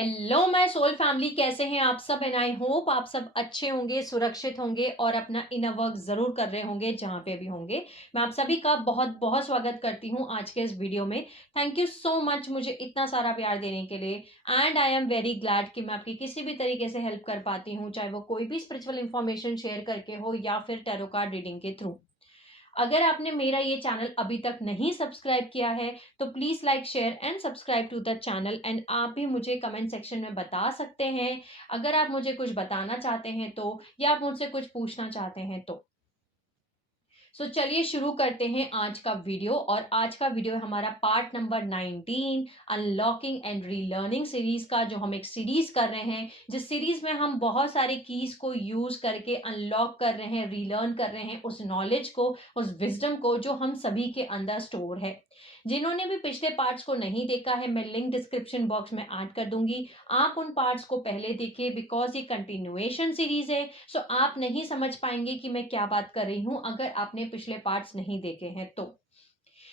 Hello my soul family, कैसे हैं आप सब? एंड आई होप आप सब अच्छे होंगे, सुरक्षित होंगे और अपना इनर वर्क जरूर कर रहे होंगे जहां पे भी होंगे। मैं आप सभी का बहुत बहुत स्वागत करती हूं आज के इस वीडियो में। थैंक यू सो मच मुझे इतना सारा प्यार देने के लिए। And I am very glad कि मैं आपकी किसी भी तरीके से हेल्प कर पाती हूँ, चाहे वो कोई भी स्पिरिचुअल इंफॉर्मेशन शेयर करके हो या फिर टैरो कार्ड रीडिंग के थ्रू। अगर आपने मेरा ये चैनल अभी तक नहीं सब्सक्राइब किया है तो please like share and subscribe to the channel. And आप भी मुझे कमेंट सेक्शन में बता सकते हैं अगर आप मुझे कुछ बताना चाहते हैं तो, या आप मुझसे कुछ पूछना चाहते हैं तो। चलिए शुरू करते हैं आज का वीडियो। और आज का वीडियो है हमारा part number 19, unlocking and relearning series का, जो हम एक सीरीज कर रहे हैं जिस सीरीज में हम बहुत सारे कीज को यूज करके अनलॉक कर रहे हैं, रीलर्न कर रहे हैं उस नॉलेज को, उस विजडम को जो हम सभी के अंदर स्टोर है। जिन्होंने भी पिछले पार्ट्स को नहीं देखा है, मैं लिंक डिस्क्रिप्शन बॉक्स में ऐड कर दूंगी। आप उन पार्ट्स को पहले देखिए, बिकॉज ये कंटिन्यूएशन सीरीज है। आप नहीं समझ पाएंगे कि मैं क्या बात कर रही हूं अगर आपने पिछले पार्ट्स नहीं देखे हैं तो।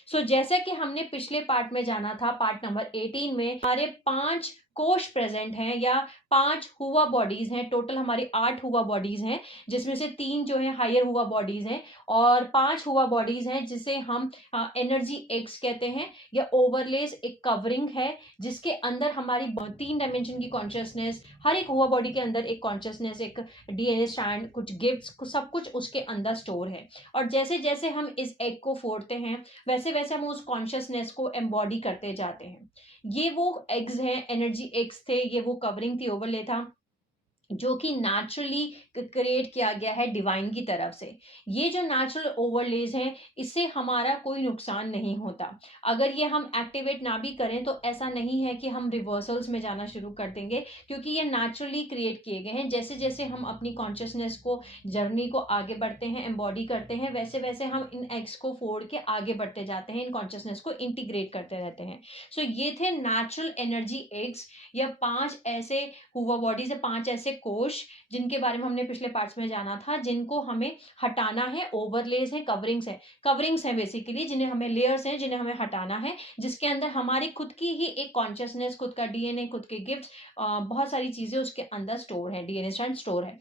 जैसे कि हमने पिछले पार्ट में जाना था, पार्ट नंबर 18 में हमारे 5 कोश प्रेजेंट हैं या 5 हुआ बॉडीज हैं। टोटल हमारी 8 हुआ बॉडीज हैं, जिसमें से 3 जो है हायर हुआ बॉडीज हैं और 5 हुआ बॉडीज हैं जिसे हम एनर्जी एग्स कहते हैं, या ओवरलेस एक कवरिंग है जिसके अंदर हमारी 3 डायमेंशन की कॉन्शियसनेस, हर एक हुआ बॉडी के अंदर एक कॉन्शियसनेस, एक डीएनए स्ट्रैंड, कुछ गिफ्ट्स, सब कुछ उसके अंदर स्टोर है। और जैसे जैसे हम इस एग को फोड़ते हैं वैसे वैसे हम उस कॉन्शियसनेस को एम्बॉडी करते जाते हैं। ये वो एग्स हैं, एनर्जी एग्स थे, ये वो कवरिंग थी, ओवरले था जो कि नेचुरली क्रिएट किया गया है डिवाइन की तरफ से। ये जो नेचुरल ओवरलेज हैं, इससे हमारा कोई नुकसान नहीं होता। अगर ये हम एक्टिवेट ना भी करें तो ऐसा नहीं है कि हम रिवर्सल्स में जाना शुरू कर देंगे, क्योंकि ये नेचुरली क्रिएट किए गए हैं। जैसे जैसे हम अपनी कॉन्शियसनेस को, जर्नी को आगे बढ़ते हैं, एम्बॉडी करते हैं, वैसे वैसे हम इन एग्स को फोड़ के आगे बढ़ते जाते हैं, इन कॉन्शियसनेस को इंटीग्रेट करते रहते हैं। ये थे नेचुरल एनर्जी एग्स, या 5 ऐसे हुआ बॉडीज है, 5 ऐसे कोश जिनके बारे में हमने पिछले पार्ट्स में जाना था, जिनको हमें हटाना है। ओवरलेज है, कवरिंग्स है बेसिकली, जिन्हें हमें, लेयर्स हैं जिन्हें हमें हटाना है, जिसके अंदर हमारी खुद की ही एक कॉन्शियसनेस, खुद का डीएनए, खुद के गिफ्ट, बहुत सारी चीजें उसके अंदर स्टोर है, डीएनए स्ट्रैंड स्टोर है।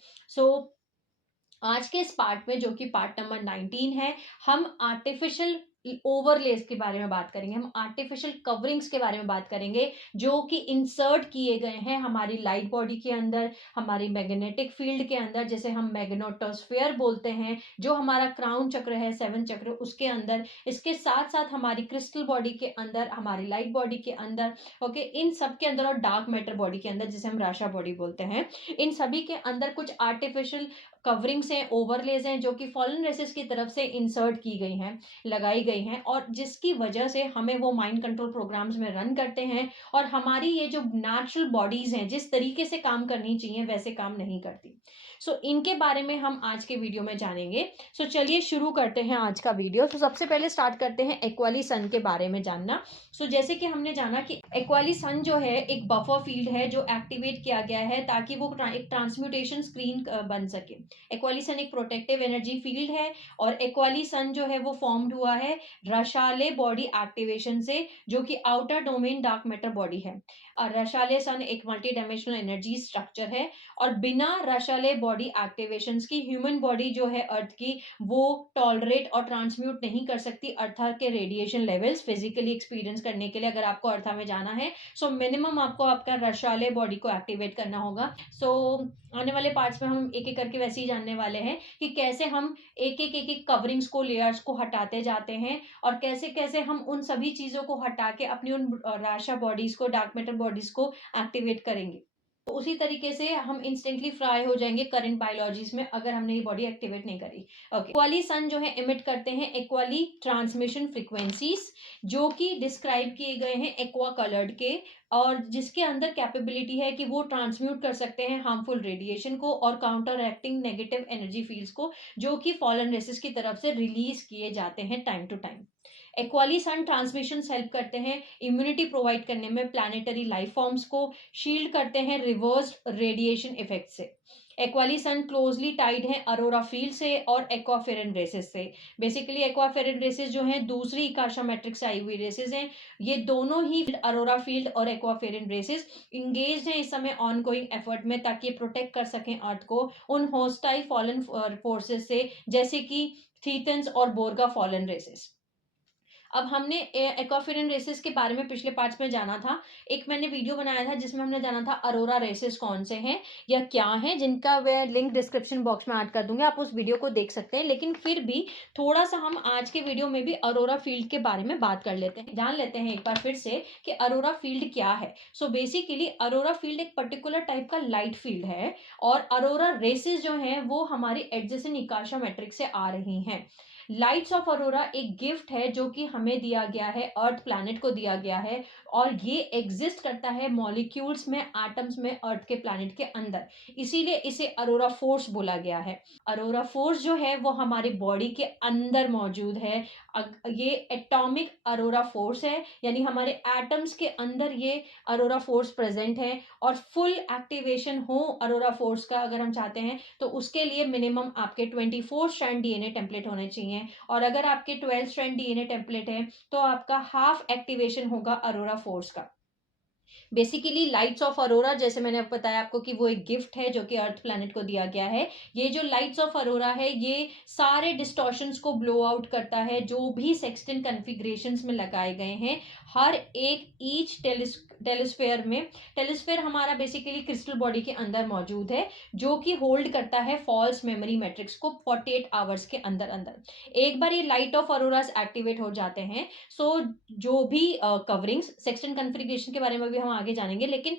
आज के इस पार्ट में, जो कि पार्ट नंबर 19 है, हम आर्टिफिशियल ओवरलेस के बारे में बात करेंगे, हम आर्टिफिशियल कवरिंग्स के बारे में बात करेंगे, जो कि इंसर्ट किए गए हैं हमारी लाइट बॉडी के अंदर, हमारी मैग्नेटिक फील्ड के अंदर, जैसे हम मैग्नेटोस्फीयर बोलते हैं, जो हमारा क्राउन चक्र है, 7 चक्र, उसके अंदर। इसके साथ साथ हमारी क्रिस्टल बॉडी के अंदर, हमारी लाइट बॉडी के अंदर, ओके, इन सब के अंदर, और डार्क मैटर बॉडी के अंदर जिसे हम राशा बॉडी बोलते हैं, इन सभी के अंदर कुछ आर्टिफिशियल कवरिंग्स हैं, ओवरलेज हैं, जो कि फॉलन रेसेस की तरफ से इंसर्ट की गई हैं, लगाई गई हैं, और जिसकी वजह से हमें वो माइंड कंट्रोल प्रोग्राम्स में रन करते हैं, और हमारी ये जो नेचुरल बॉडीज हैं जिस तरीके से काम करनी चाहिए वैसे काम नहीं करती। इनके बारे में हम आज के वीडियो में जानेंगे। चलिए शुरू करते हैं आज का वीडियो। सबसे पहले स्टार्ट करते हैं एक्वाली सन के बारे में जानना। जैसे कि हमने जाना कि एक्वाली सन जो है एक बफर फील्ड है जो एक्टिवेट किया गया है ताकि वो एक ट्रांसम्यूटेशन स्क्रीन बन सके। एक्वाली सन एक प्रोटेक्टिव एनर्जी फील्ड है, और एक्वाली सन जो है वो फॉर्म्ड हुआ है रशाले बॉडी एक्टिवेशन से, जो कि outer domain dark matter body है। और रशाले सन एक मल्टी डायमेंशनल एनर्जी स्ट्रक्चर है, और बिना रशाले बॉडी एक्टिवेशंस की ह्यूमन बॉडी जो है अर्थ की, वो टॉलरेट और ट्रांसम्यूट नहीं कर सकती अर्था के रेडिएशन लेवल्स फिजिकली एक्सपीरियंस करने के लिए। अगर आपको अर्था में जाना है मिनिमम आपको आपका रशाले बॉडी को एक्टिवेट करना होगा। आने वाले पार्ट्स में हम एक एक करके वैसे ही जानने वाले हैं कि कैसे हम एक एक कवरिंग्स को, लेयर्स को हटाते जाते हैं, और कैसे कैसे हम उन सभी चीजों को हटा के अपनी उन राशा बॉडीज को, डार्क मैटर बॉडीज को एक्टिवेट करेंगे। उसी तरीके से हम इंस्टेंटली फ्राई हो जाएंगे करंट बायोलॉजीज में अगर हमने ये बॉडी एक्टिवेट नहीं करी। ओके, एक्वाली सन जो है इमिट करते हैं एक्वाली ट्रांसमिशन फ्रीक्वेंसीज, जो कि डिस्क्राइब किए गए हैं एक्वा कलर्ड के, और जिसके अंदर कैपेबिलिटी है कि वो ट्रांसम्यूट कर सकते हैं हार्मफुल रेडिएशन को और counter acting negative energy fields को, जो कि फॉलन रेसेस की तरफ से रिलीज किए जाते हैं time to time. Actually sun transmission help करते हैं इम्यूनिटी प्रोवाइड करने में प्लैनेटरी लाइफ फॉर्म्स को, शील्ड करते हैं रिवर्स रेडिएशन इफेक्ट से। एक्वाली सन क्लोजली टाइड है अरोरा फील्ड से और एक्वाफेरन रेसेस से। बेसिकली एक्वाफेरन रेसेस जो हैं दूसरी इकाशा मैट्रिक्स से आई हुई रेसेस हैं। ये दोनों ही अरोरा फील्ड और एक्वाफेरन रेसेस इंगेज हैं इस समय ऑन गोइंग एफर्ट में, ताकि प्रोटेक्ट कर सकें अर्थ को उन हॉस्टाइल फॉलन फोर्सेस से, जैसे कि थीथन्स और बोरगा फॉलन रेसेस। अब हमने एक्वाफेरन रेसेस के बारे में पिछले पार्ट्स में जाना था। एक मैंने वीडियो बनाया था जिसमें हमने जाना था अरोरा रेसेस कौन से हैं या क्या हैं, जिनका मैं लिंक डिस्क्रिप्शन बॉक्स में ऐड कर दूंगी, आप उस वीडियो को देख सकते हैं। लेकिन फिर भी थोड़ा सा हम आज के वीडियो में भी अरोरा फील्ड के बारे में बात कर लेते हैं, जान लेते हैं एक बार फिर से कि अरोरा फील्ड क्या है। सो बेसिकली अरोरा फील्ड एक पर्टिकुलर टाइप का लाइट फील्ड है, और अरोरा रेसेस जो हैं वो हमारी एडजेसेंट इकाशा मैट्रिक्स से आ रही हैं। लाइट्स ऑफ अरोरा एक गिफ्ट है जो कि हमें दिया गया है, अर्थ प्लैनेट को दिया गया है, और ये एग्जिस्ट करता है मॉलिक्यूल्स में, एटम्स में, अर्थ के प्लैनेट के अंदर। इसीलिए इसे अरोरा फोर्स बोला गया है। अरोरा फोर्स जो है वो हमारी बॉडी के अंदर मौजूद है। ये एटॉमिक अरोरा फोर्स है, यानी हमारे एटम्स के अंदर ये अरोरा फोर्स प्रेजेंट है। और फुल एक्टिवेशन हो अरोरा फोर्स का अगर हम चाहते हैं तो उसके लिए मिनिमम आपके 24 स्ट्रैंड डीएनए टेम्पलेट होने चाहिए, और अगर आपके 12 स्ट्रैंड डीएनए टेम्पलेट है तो आपका हाफ एक्टिवेशन होगा अरोरा फोर्स का। बेसिकली लाइट्स ऑफ अरोरा, जैसे मैंने बताया आपको कि वो एक गिफ्ट है जो कि अर्थ प्लैनेट को दिया गया है। ये जो लाइट्स ऑफ अरोरा है ये सारे डिस्टॉर्शंस को ब्लो आउट करता है जो भी सेक्सटेंट कॉन्फ़िगरेशंस में लगाए गए हैं। हर एक ईच टेलिस्फेयर में, टेलिस्फेयर हमारा बेसिकली क्रिस्टल बॉडी के अंदर मौजूद है, जो कि होल्ड करता है फॉल्स मेमोरी मैट्रिक्स को 48 आवर्स के अंदर अंदर। एक बार ये लाइट ऑफ अरोरास एक्टिवेट हो जाते हैं, सो जो भी कवरिंग्स, सेक्सटेंट कॉन्फ़िगरेशन के बारे में भी हम आगे जानेंगे, लेकिन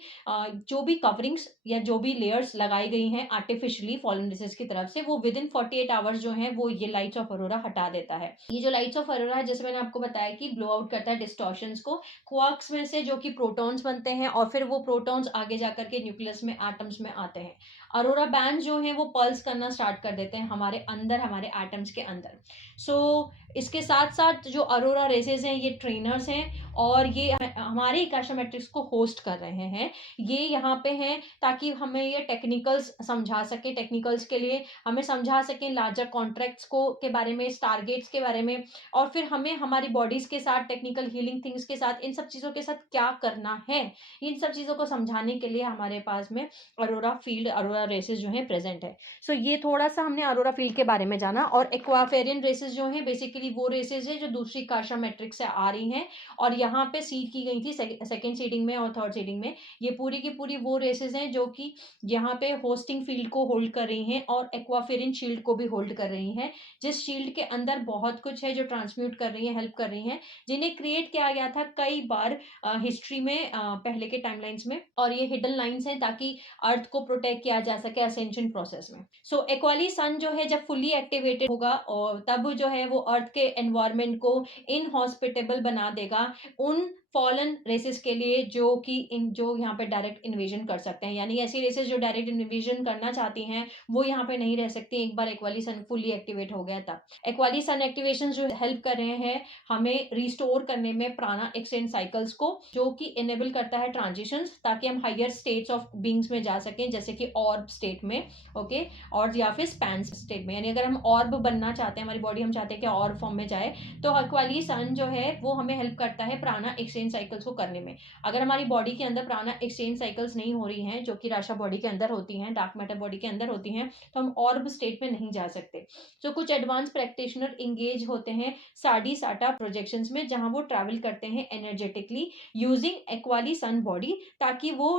जो भी कवरिंग्स या जो भी लेयर्स लगाई गई हैं आर्टिफिशियली फॉलन रेसेस की तरफ से, वो विद इन 48 आवर्स जो है वो ये लाइट्स ऑफ अरोरा हटा देता है। ये जो लाइट्स ऑफ अरोरा है, जैसे मैंने आपको बताया कि ब्लो आउट करता है डिस्टॉर्शंस को, क्वार्क्स में से जो कि प्रोटॉन्स बनते हैं, और फिर वो प्रोटॉन्स आगे जाकर के न्यूक्लियस में, एटम्स में आते हैं। अरोरा बैंड जो है वो पल्स करना स्टार्ट कर देते हैं हमारे अंदर, हमारे एटम्स के अंदर। सो इसके साथ साथ जो अरोरा रेसेस हैं ये ट्रेनर्स हैं, और ये हमारे इकाशा मैट्रिक्स को होस्ट कर रहे हैं। ये यहाँ पे हैं ताकि हमें ये टेक्निकल्स समझा सके, टेक्निकल्स के लिए हमें समझा सकें लार्जर कॉन्ट्रैक्ट्स को के बारे में, टारगेट्स के बारे में, और फिर हमें हमारी बॉडीज के साथ, टेक्निकल हीलिंग थिंग्स के साथ, इन सब चीज़ों के साथ क्या करना है, इन सब चीज़ों को समझाने के लिए हमारे पास में अरोरा फील्ड, अरोरा रेसेस जो है प्रेजेंट है। सो ये थोड़ा सा हमने अरोरा फील्ड के बारे में जाना। और एक्वाफेरियन रेसेस जो है बेसिकली वो रेसेस है जो दूसरी इकाशा मैट्रिक्स से आ रही हैं, और यहाँ पे सीड की गई थी सेकेंड सीडिंग में और थर्ड सीडिंग में। ये पूरी की पूरी वो रेसेस हैं जो कि यहाँ पे होस्टिंग फील्ड को होल्ड कर रही हैं, और एक्वाफेरियन शील्ड को भी होल्ड कर रही हैं, जिस शील्ड के अंदर बहुत कुछ है जो ट्रांसम्यूट कर रही है, हेल्प कर रही हैं, जिन्हें क्रिएट किया गया था कई बार हिस्ट्री में, पहले के टाइमलाइंस में। और ये हिडन लाइंस हैं ताकि अर्थ को प्रोटेक्ट किया जा सके असेंशन प्रोसेस में। सो एक्वाली सन जो है जब फुली एक्टिवेटेड होगा, और तब जो है वो अर्थ के एनवायरनमेंट को इनहॉस्पिटेबल बना देगा उन फॉलन रेसेस के लिए जो यहाँ पे डायरेक्ट इन्वेजन कर सकते हैं। यानी ऐसी रेसेस जो डायरेक्ट इन्वेजन करना चाहती हैं वो यहाँ पे नहीं रह सकती एक बार एक्वाली सन फुली एक्टिवेट हो गया तब। एक्वाली सन एक्टिवेशन जो हेल्प कर रहे हैं हमें रिस्टोर करने में प्राणा एक्सचेंज साइकिल्स को, जो कि इनेबल करता है ट्रांजिशंस, ताकि हम हायर स्टेट्स ऑफ बीइंग्स में जा सकें, जैसे कि ऑर्ब स्टेट में, ओके, और या फिर स्पैन स्टेट में। यानी अगर हम ऑर्ब बनना चाहते हैं, हमारी बॉडी हम चाहते हैं कि ऑर्ब फॉर्म में जाए, तो एक्वाली सन जो है वो हमें हेल्प करता है प्राणा एक्सचेंज साइकिल्स को करने में। अगर हमारी बॉडी के अंदर प्राणा एक्सचेंज साइकिल्स नहीं हो रही हैं, जो कि राशा बॉडी के अंदर होती हैं, डार्क मैटर बॉडी के अंदर होती हैं, तो हम ऑर्ब स्टेट में नहीं जा सकते। तो कुछ एडवांस प्रैक्टिशनर इंगेज होते हैं साडी साटा प्रोजेक्शंस में, जहां वो ट्रैवल करते हैं एनर्जेटिकली यूजिंग एक्वाली सन बॉडी, ताकि वो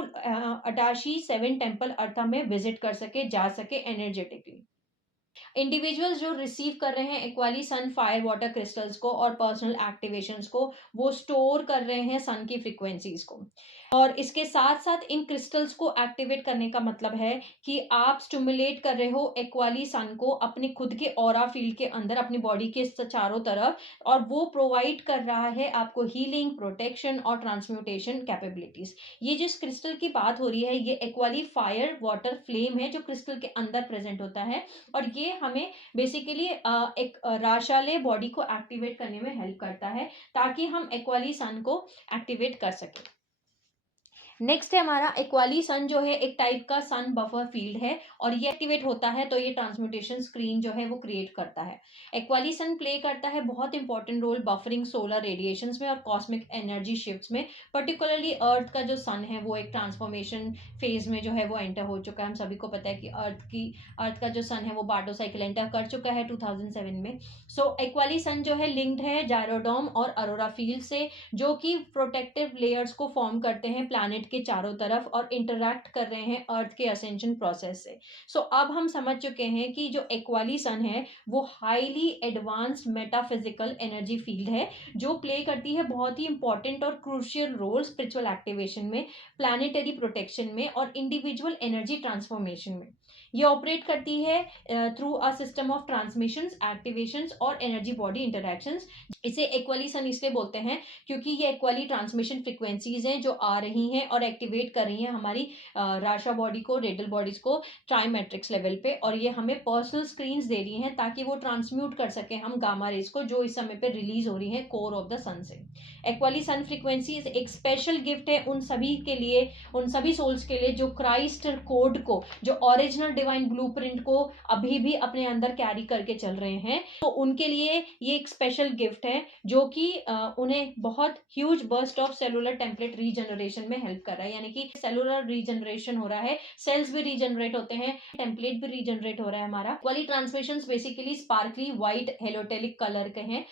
अडाशी 7 टेम्पल अर्था में विजिट कर सके, जा सके एनर्जेटिकली। इंडिविजुअल्स जो रिसीव कर रहे हैं एक्वाली सन फायर वाटर क्रिस्टल्स को और पर्सनल एक्टिवेशंस को, वो स्टोर कर रहे हैं सन की फ्रीक्वेंसीज को। और इसके साथ साथ इन क्रिस्टल्स को एक्टिवेट करने का मतलब है कि आप स्टिमुलेट कर रहे हो एक्वाली सन को अपने खुद के ऑरा फील्ड के अंदर, अपनी बॉडी के चारों तरफ, और वो प्रोवाइड कर रहा है आपको हीलिंग, प्रोटेक्शन और ट्रांसम्यूटेशन कैपेबिलिटीज। ये जिस क्रिस्टल की बात हो रही है ये एक्वाली फायर वाटर फ्लेम है जो क्रिस्टल के अंदर प्रेजेंट होता है, और ये हमें बेसिकली एक राशाले बॉडी को एक्टिवेट करने में हेल्प करता है, ताकि हम एक्वाली सन को एक्टिवेट कर सकें। नेक्स्ट है हमारा एक्वाली सन, जो है एक टाइप का सन बफर फील्ड है, और ये एक्टिवेट होता है तो ये ट्रांसम्यूटेशन स्क्रीन जो है वो क्रिएट करता है। एक्वाली सन प्ले करता है बहुत important role buffering solar radiations में और कॉस्मिक एनर्जी शिफ्ट्स में। पर्टिकुलरली अर्थ का जो सन है वो एक ट्रांसफॉर्मेशन फेज में जो है वो एंटर हो चुका है। हम सभी को पता है कि अर्थ का जो सन है वो बार्टो साइकिल एंटर कर चुका है 2007 में। सो एक्वाली सन जो है लिंक्ड है जायरोडोम और अरोरा फील्ड से, जो कि प्रोटेक्टिव लेयर्स को फॉर्म करते हैं प्लैनेट के चारों तरफ और इंटरैक्ट कर रहे हैं अर्थ के असेंशन प्रोसेस से। सो अब हम समझ चुके हैं कि जो एक्वाली सन है वो highly advanced metaphysical energy field है, जो प्ले करती है बहुत ही इंपॉर्टेंट और क्रूशियल रोल स्पिरिचुअल एक्टिवेशन में, प्लैनेटरी प्रोटेक्शन में और इंडिविजुअल एनर्जी ट्रांसफॉर्मेशन में। ये ऑपरेट करती है through a system of transmissions, activations और एनर्जी बॉडी इंटरैक्शंस। इसे एक्वाली सन इसलिए बोलते हैं क्योंकि ये एक्वाली ट्रांसमिशन फ्रिक्वेंसीज हैं जो आ रही हैं और एक्टिवेट कर रही हैं हमारी राशा बॉडी को, रेडल बॉडीज को ट्राइमेट्रिक्स लेवल पे, और ये हमें पर्सनल स्क्रीन्स दे रही हैं ताकि वो ट्रांसम्यूट कर सके हम गामा रेज को जो इस समय पे रिलीज हो रही है कोर ऑफ द सन से। एक्वाली सन फ्रिक्वेंसीज एक स्पेशल गिफ्ट है उन सभी के लिए, उन सभी सोल्स के लिए जो क्राइस्ट कोड को, जो ओरिजिनल डिवाइन ब्लूप्रिंट को अभी भी अपने अंदर कैरी करके चल रहे हैं। तो उनके लिए ये एक स्पेशल गिफ्ट है जो कि उन्हें बहुत huge burst of cellular template regeneration में हेल्प कर रहा है। यानी कि सेलुलर रीजनरेशन हो रहा है, सेल्स भी रीजनरेट होते हैं, टेम्पलेट भी रीजनरेट हो रहा है हमारा। Quali transmissions basically sparkly white helotelic colour के हैं।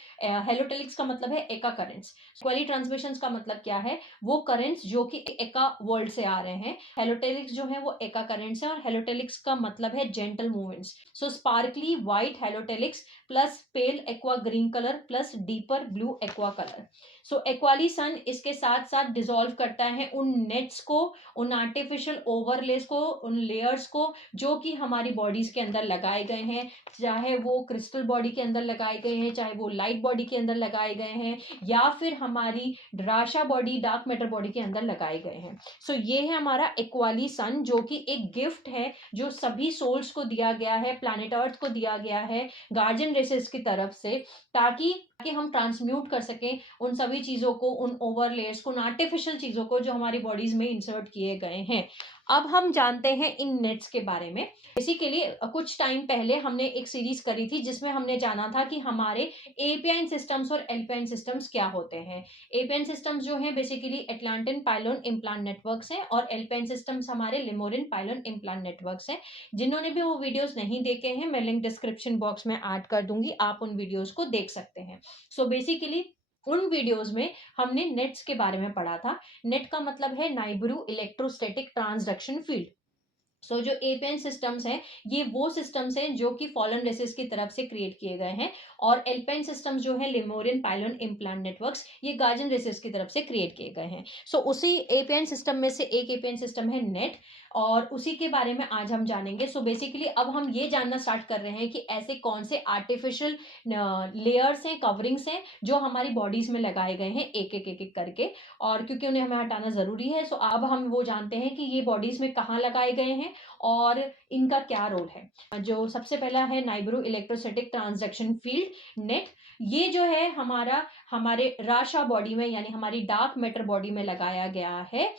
हेलोटेलिक्स का मतलब है एका करेंट्स। क्वाली ट्रांसमिशंस का मतलब क्या है? वो करेंट्स जो कि एका वर्ल्ड से आ रहे हैं। हेलोटेलिक्स जो है वो एका करेंट्स है, और हेलोटेलिक्स का मतलब है gentle movements. So sparkly white helotelics plus pale aqua green colour plus deeper blue aqua colour. So Aquali Sun इसके साथ साथ डिसॉल्व करता है उन नेट्स को, उन आर्टिफिशियल ओवरलेस को, उन लेयर्स को जो कि हमारी बॉडीज के अंदर लगाए गए हैं, चाहे वो क्रिस्टल बॉडी के अंदर लगाए गए हैं, चाहे वो लाइट बॉडी के अंदर लगाए गए हैं, या फिर हमारी rasha body, dark matter body के अंदर लगाए गए हैं। सो ये है हमारा एक्वाली सन, जो कि एक गिफ्ट है जो सभी सोल्स को दिया गया है, प्लैनेट अर्थ को दिया गया है गार्जियन रेसेस की तरफ से, ताकि हम ट्रांसम्यूट कर सकें उन सभी चीजों को, उन ओवरलेयर्स को, उन आर्टिफिशियल चीजों को जो हमारी बॉडीज में इंसर्ट किए गए हैं। अब हम जानते हैं इन नेट्स के बारे में। बेसिकली कुछ टाइम पहले हमने एक सीरीज करी थी जिसमें हमने जाना था कि हमारे एपियन सिस्टम्स और एल्पाइन सिस्टम्स क्या होते हैं। एपियन सिस्टम्स जो हैं बेसिकली एटलांटिन पाइलोन इम्प्लांट नेटवर्क्स हैं, और एल्पाइन सिस्टम्स हमारे लिमोरिन पाइलोन इम्प्लांट नेटवर्क्स हैं। जिन्होंने भी वो वीडियोस नहीं देखे हैं, मैं लिंक डिस्क्रिप्शन बॉक्स में ऐड कर दूंगी, आप उन वीडियोस को देख सकते हैं। सो बेसिकली उन वीडियोस में हमने नेट्स के बारे में पढ़ा था। नेट का मतलब है नाइब्रू इलेक्ट्रोस्टैटिक ट्रांसडक्शन फील्ड। सो जो एपियन सिस्टम्स हैं ये वो सिस्टम्स हैं जो कि फॉलन रेसेस की तरफ से क्रिएट किए गए हैं, और एल्पाइन सिस्टम्स जो है लिमोरियन पाइलोन इम्प्लांट नेटवर्क्स, ये गार्जियन रेसेस की तरफ से क्रिएट किए गए हैं। सो उसी एपियन सिस्टम में से एक एपियन सिस्टम है नेट, और उसी के बारे में आज हम जानेंगे। सो बेसिकली अब हम ये जानना स्टार्ट कर रहे हैं कि ऐसे कौन से आर्टिफिशियल लेयर्स हैं, कवरिंग्स हैं जो हमारी बॉडीज में लगाए गए हैं एक एक एक एक करके, और क्योंकि उन्हें हमें हटाना जरूरी है। सो अब हम वो जानते हैं कि ये बॉडीज में कहाँ लगाए गए हैं और इनका क्या रोल है। जो सबसे पहला है नाइब्रू इलेक्ट्रोस्टैटिक ट्रांसडक्शन फील्ड नेट। ये जो है हमारे राशा बॉडी में, यानी हमारी डार्क मैटर बॉडी में लगाया गया है।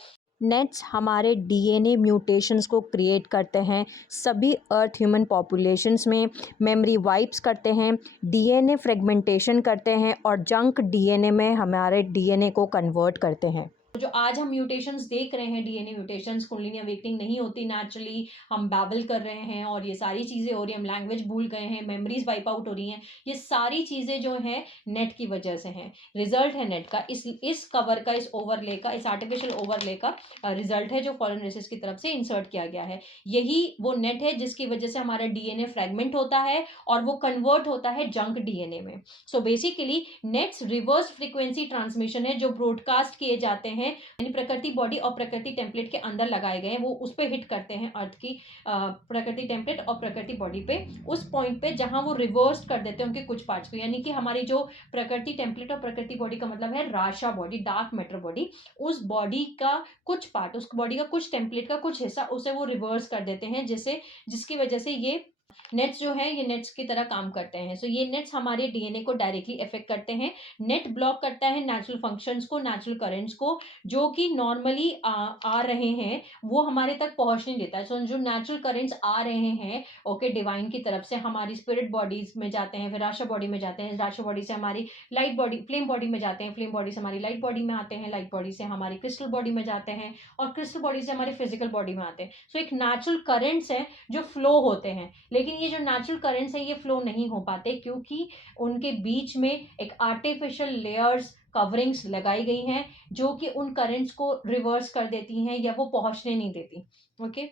नेट्स हमारे डीएनए म्यूटेशंस को क्रिएट करते हैं सभी अर्थ ह्यूमन पॉपुलेशंस में, मेमोरी वाइप्स करते हैं, डीएनए फ्रेगमेंटेशन करते हैं, और जंक डीएनए में हमारे डीएनए को कन्वर्ट करते हैं। जो आज हम म्यूटेशंस देख रहे हैं, डीएनए म्यूटेशंस, कुंडलिनी अवेकनिंग नहीं होती नेचुरली, हम बैबल कर रहे हैं और ये सारी चीजें हो रही हैं, हम लैंग्वेज भूल गए हैं, मेमोरीज वाइप आउट हो रही हैं, ये सारी चीजें जो हैं नेट की वजह से हैं। रिजल्ट है नेट का, इस कवर का, इस ओवरले का, इस आर्टिफिशियल ओवरले का रिजल्ट है जो फॉरेन रेसेस की तरफ से इंसर्ट किया गया है। यही वो नेट है जिसकी वजह से हमारा डीएनए फ्रेगमेंट होता है और वो कन्वर्ट होता है जंक डीएनए में। So basically nets reverse frequency transmission है जो ब्रॉडकास्ट किए जाते हैं, यानी प्रकृति बॉडी और प्रकृति टेम्पलेट के अंदर लगाए गए हैं, वो उस पर हिट करते हैं अर्थ की प्रकृति टेम्पलेट और प्रकृति बॉडी पे, उस पॉइंट पे जहां वो रिवर्स कर देते हैं उनके कुछ पार्ट्स को। यानी कि हमारी जो प्रकृति टेम्पलेट और प्रकृति बॉडी का मतलब है rasha body, dark matter body, उस बॉडी का कुछ पार्ट, उस बॉडी का कुछ टेम्पलेट का कुछ हिस्सा, उसे वो रिवर्स कर देते हैं, जिसकी वजह से ये नेट्स जो है ये नेट्स की तरह काम करते हैं। सो ये नेट्स हमारे डीएनए को डायरेक्टली इफेक्ट करते हैं। नेट ब्लॉक करता है नेचुरल फंक्शंस को, नेचुरल करेंट्स को, जो कि नॉर्मली आ रहे हैं वो हमारे तक पहुंच नहीं देता है। सो जो नेचुरल करेंट्स आ रहे हैं ओके डिवाइन की तरफ से हमारी स्पिरिट बॉडीज में जाते हैं, फिर राशा बॉडी में जाते हैं, राशा बॉडी से हमारी लाइट बॉडी फ्लेम बॉडी में जाते हैं, फ्लेम बॉडी से हमारी लाइट बॉडी में आते हैं, लाइट बॉडी से हमारी क्रिस्टल बॉडी में जाते हैं, और क्रिस्टल बॉडी से हमारी फिजिकल बॉडी में आते हैं। सो एक नेचुरल करेंट्स है जो फ्लो होते हैं, लेकिन ये जो नेचुरल करेंट्स है ये फ्लो नहीं हो पाते क्योंकि उनके बीच में एक आर्टिफिशियल लेयर्स कवरिंग्स लगाई गई हैं जो कि उन करेंट्स को रिवर्स कर देती हैं या वो पहुंचने नहीं देती। ओके,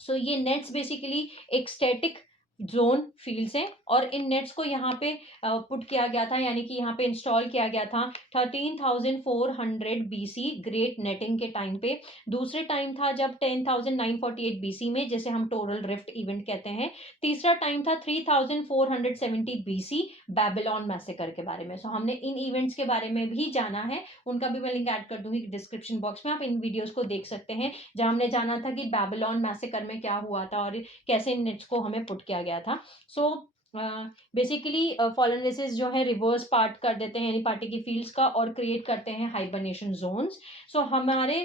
सो ये नेट्स बेसिकली एक स्टैटिक जोन फील्ड्स हैं और इन नेट्स को यहाँ पे पुट किया गया था, यानी कि यहाँ पे इंस्टॉल किया गया था 13,400 बीसी ग्रेट नेटिंग के टाइम पे। दूसरे टाइम था जब 10,948 बीसी में, जिसे हम टोरल रिफ्ट इवेंट कहते हैं। तीसरा टाइम था 3,470 बीसी बेबीलोन मैसेकर के बारे में। सो हमने इन इवेंट्स के बारे में भी जाना है, उनका भी मैं लिंक ऐड कर दूंगी डिस्क्रिप्शन बॉक्स में, आप इन वीडियोस को देख सकते हैं जहां हमने जाना था कि बेबीलोन मैसेकर में क्या हुआ था और कैसे इन नेट्स को हमें पुट किया गया था। सो बेसिकली फॉलन रेसेस जो है रिवर्स पार्ट कर देते हैं यानी पार्टी की फील्ड्स का और क्रिएट करते हैं हाइबरनेशन जोन्स। सो हमारे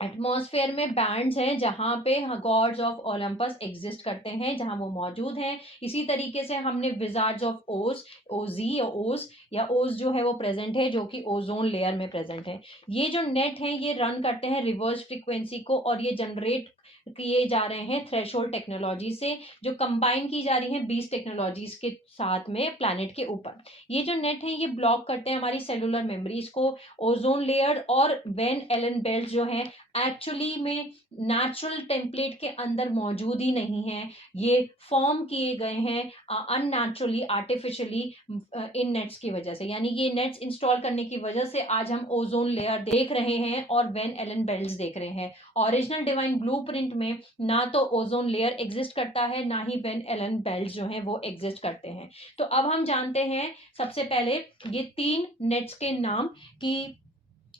एटमॉस्फेयर में बैंड्स हैं जहां पे गॉड्स ऑफ ओलंपस एग्जिस्ट करते हैं, जहां वो मौजूद हैं। इसी तरीके से हमने विजार्ड्स ऑफ ओस, ओजी या ओस या ओस जो है वो प्रेजेंट है, जो कि ओजोन लेयर में प्रेजेंट है। ये जो नेट है ये रन करते हैं रिवर्स फ्रीक्वेंसी को और ये जनरेट किए जा रहे हैं थ्रेशोल्ड टेक्नोलॉजी से, जो कंबाइन की जा रही है 20 टेक्नोलॉजीज के साथ में प्लैनेट के ऊपर। ये जो नेट है ये ब्लॉक करते हैं हमारी सेलुलर मेमोरीज को, ओजोन लेयर और वेन एलन बेल्ट जो है एक्चुअली में नेचुरल टेम्पलेट के अंदर मौजूद ही नहीं है, ये फॉर्म किए गए हैं अननेचुरली आर्टिफिशियली इन नेट्स की वजह से। यानी ये नेट्स इंस्टॉल करने की वजह से आज हम ओजोन लेयर देख रहे हैं और वेन एलन बेल्ट्स देख रहे हैं। ओरिजिनल डिवाइन ब्लूप्रिंट में ना तो ओजोन लेयर एग्जिस्ट करता है ना ही वेन एलन बेल्ट्स जो है वो एग्जिस्ट करते हैं। तो अब हम जानते हैं सबसे पहले ये 3 नेट्स के नाम कि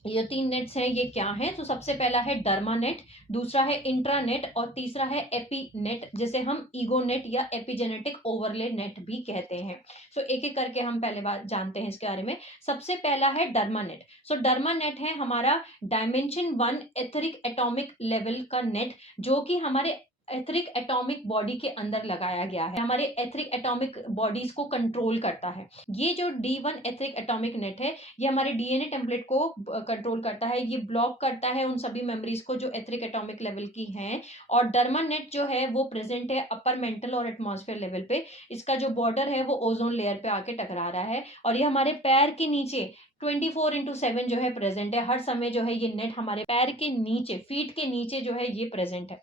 ये 3 नेट्स हैं ये क्या हैं। तो सबसे पहला है डर्मा नेट, दूसरा है इंट्रानेट और तीसरा है एपी नेट, जिसे हम ईगो नेट या एपिजेनेटिक ओवरले नेट भी कहते हैं। सो एक एक करके हम पहले बार जानते हैं इसके बारे में। सबसे पहला है डर्मा नेट। सो डर्मा नेट है हमारा डायमेंशन 1 एथरिक एटॉमिक लेवल का नेट, जो कि हमारे एथरिक एटॉमिक बॉडी के अंदर लगाया गया है, हमारे एथरिक एटॉमिक बॉडीज को कंट्रोल करता है। ये जो D1 एथरिक एटॉमिक नेट है ये हमारे डीएनए टेम्पलेट को कंट्रोल करता है, ये ब्लॉक करता है उन सभी मेमोरीज को जो एथरिक एटॉमिक लेवल की हैं। और डर्मा नेट जो है वो प्रेजेंट है अपर मेंटल और एटमॉस्फेयर लेवल पे। इसका जो बॉर्डर है वो ओजोन लेयर पे आके टकरा रहा है और ये हमारे पैर के नीचे 24/7 जो है प्रेजेंट है। हर समय जो है ये नेट हमारे पैर के नीचे, फीट के नीचे जो है ये प्रेजेंट है।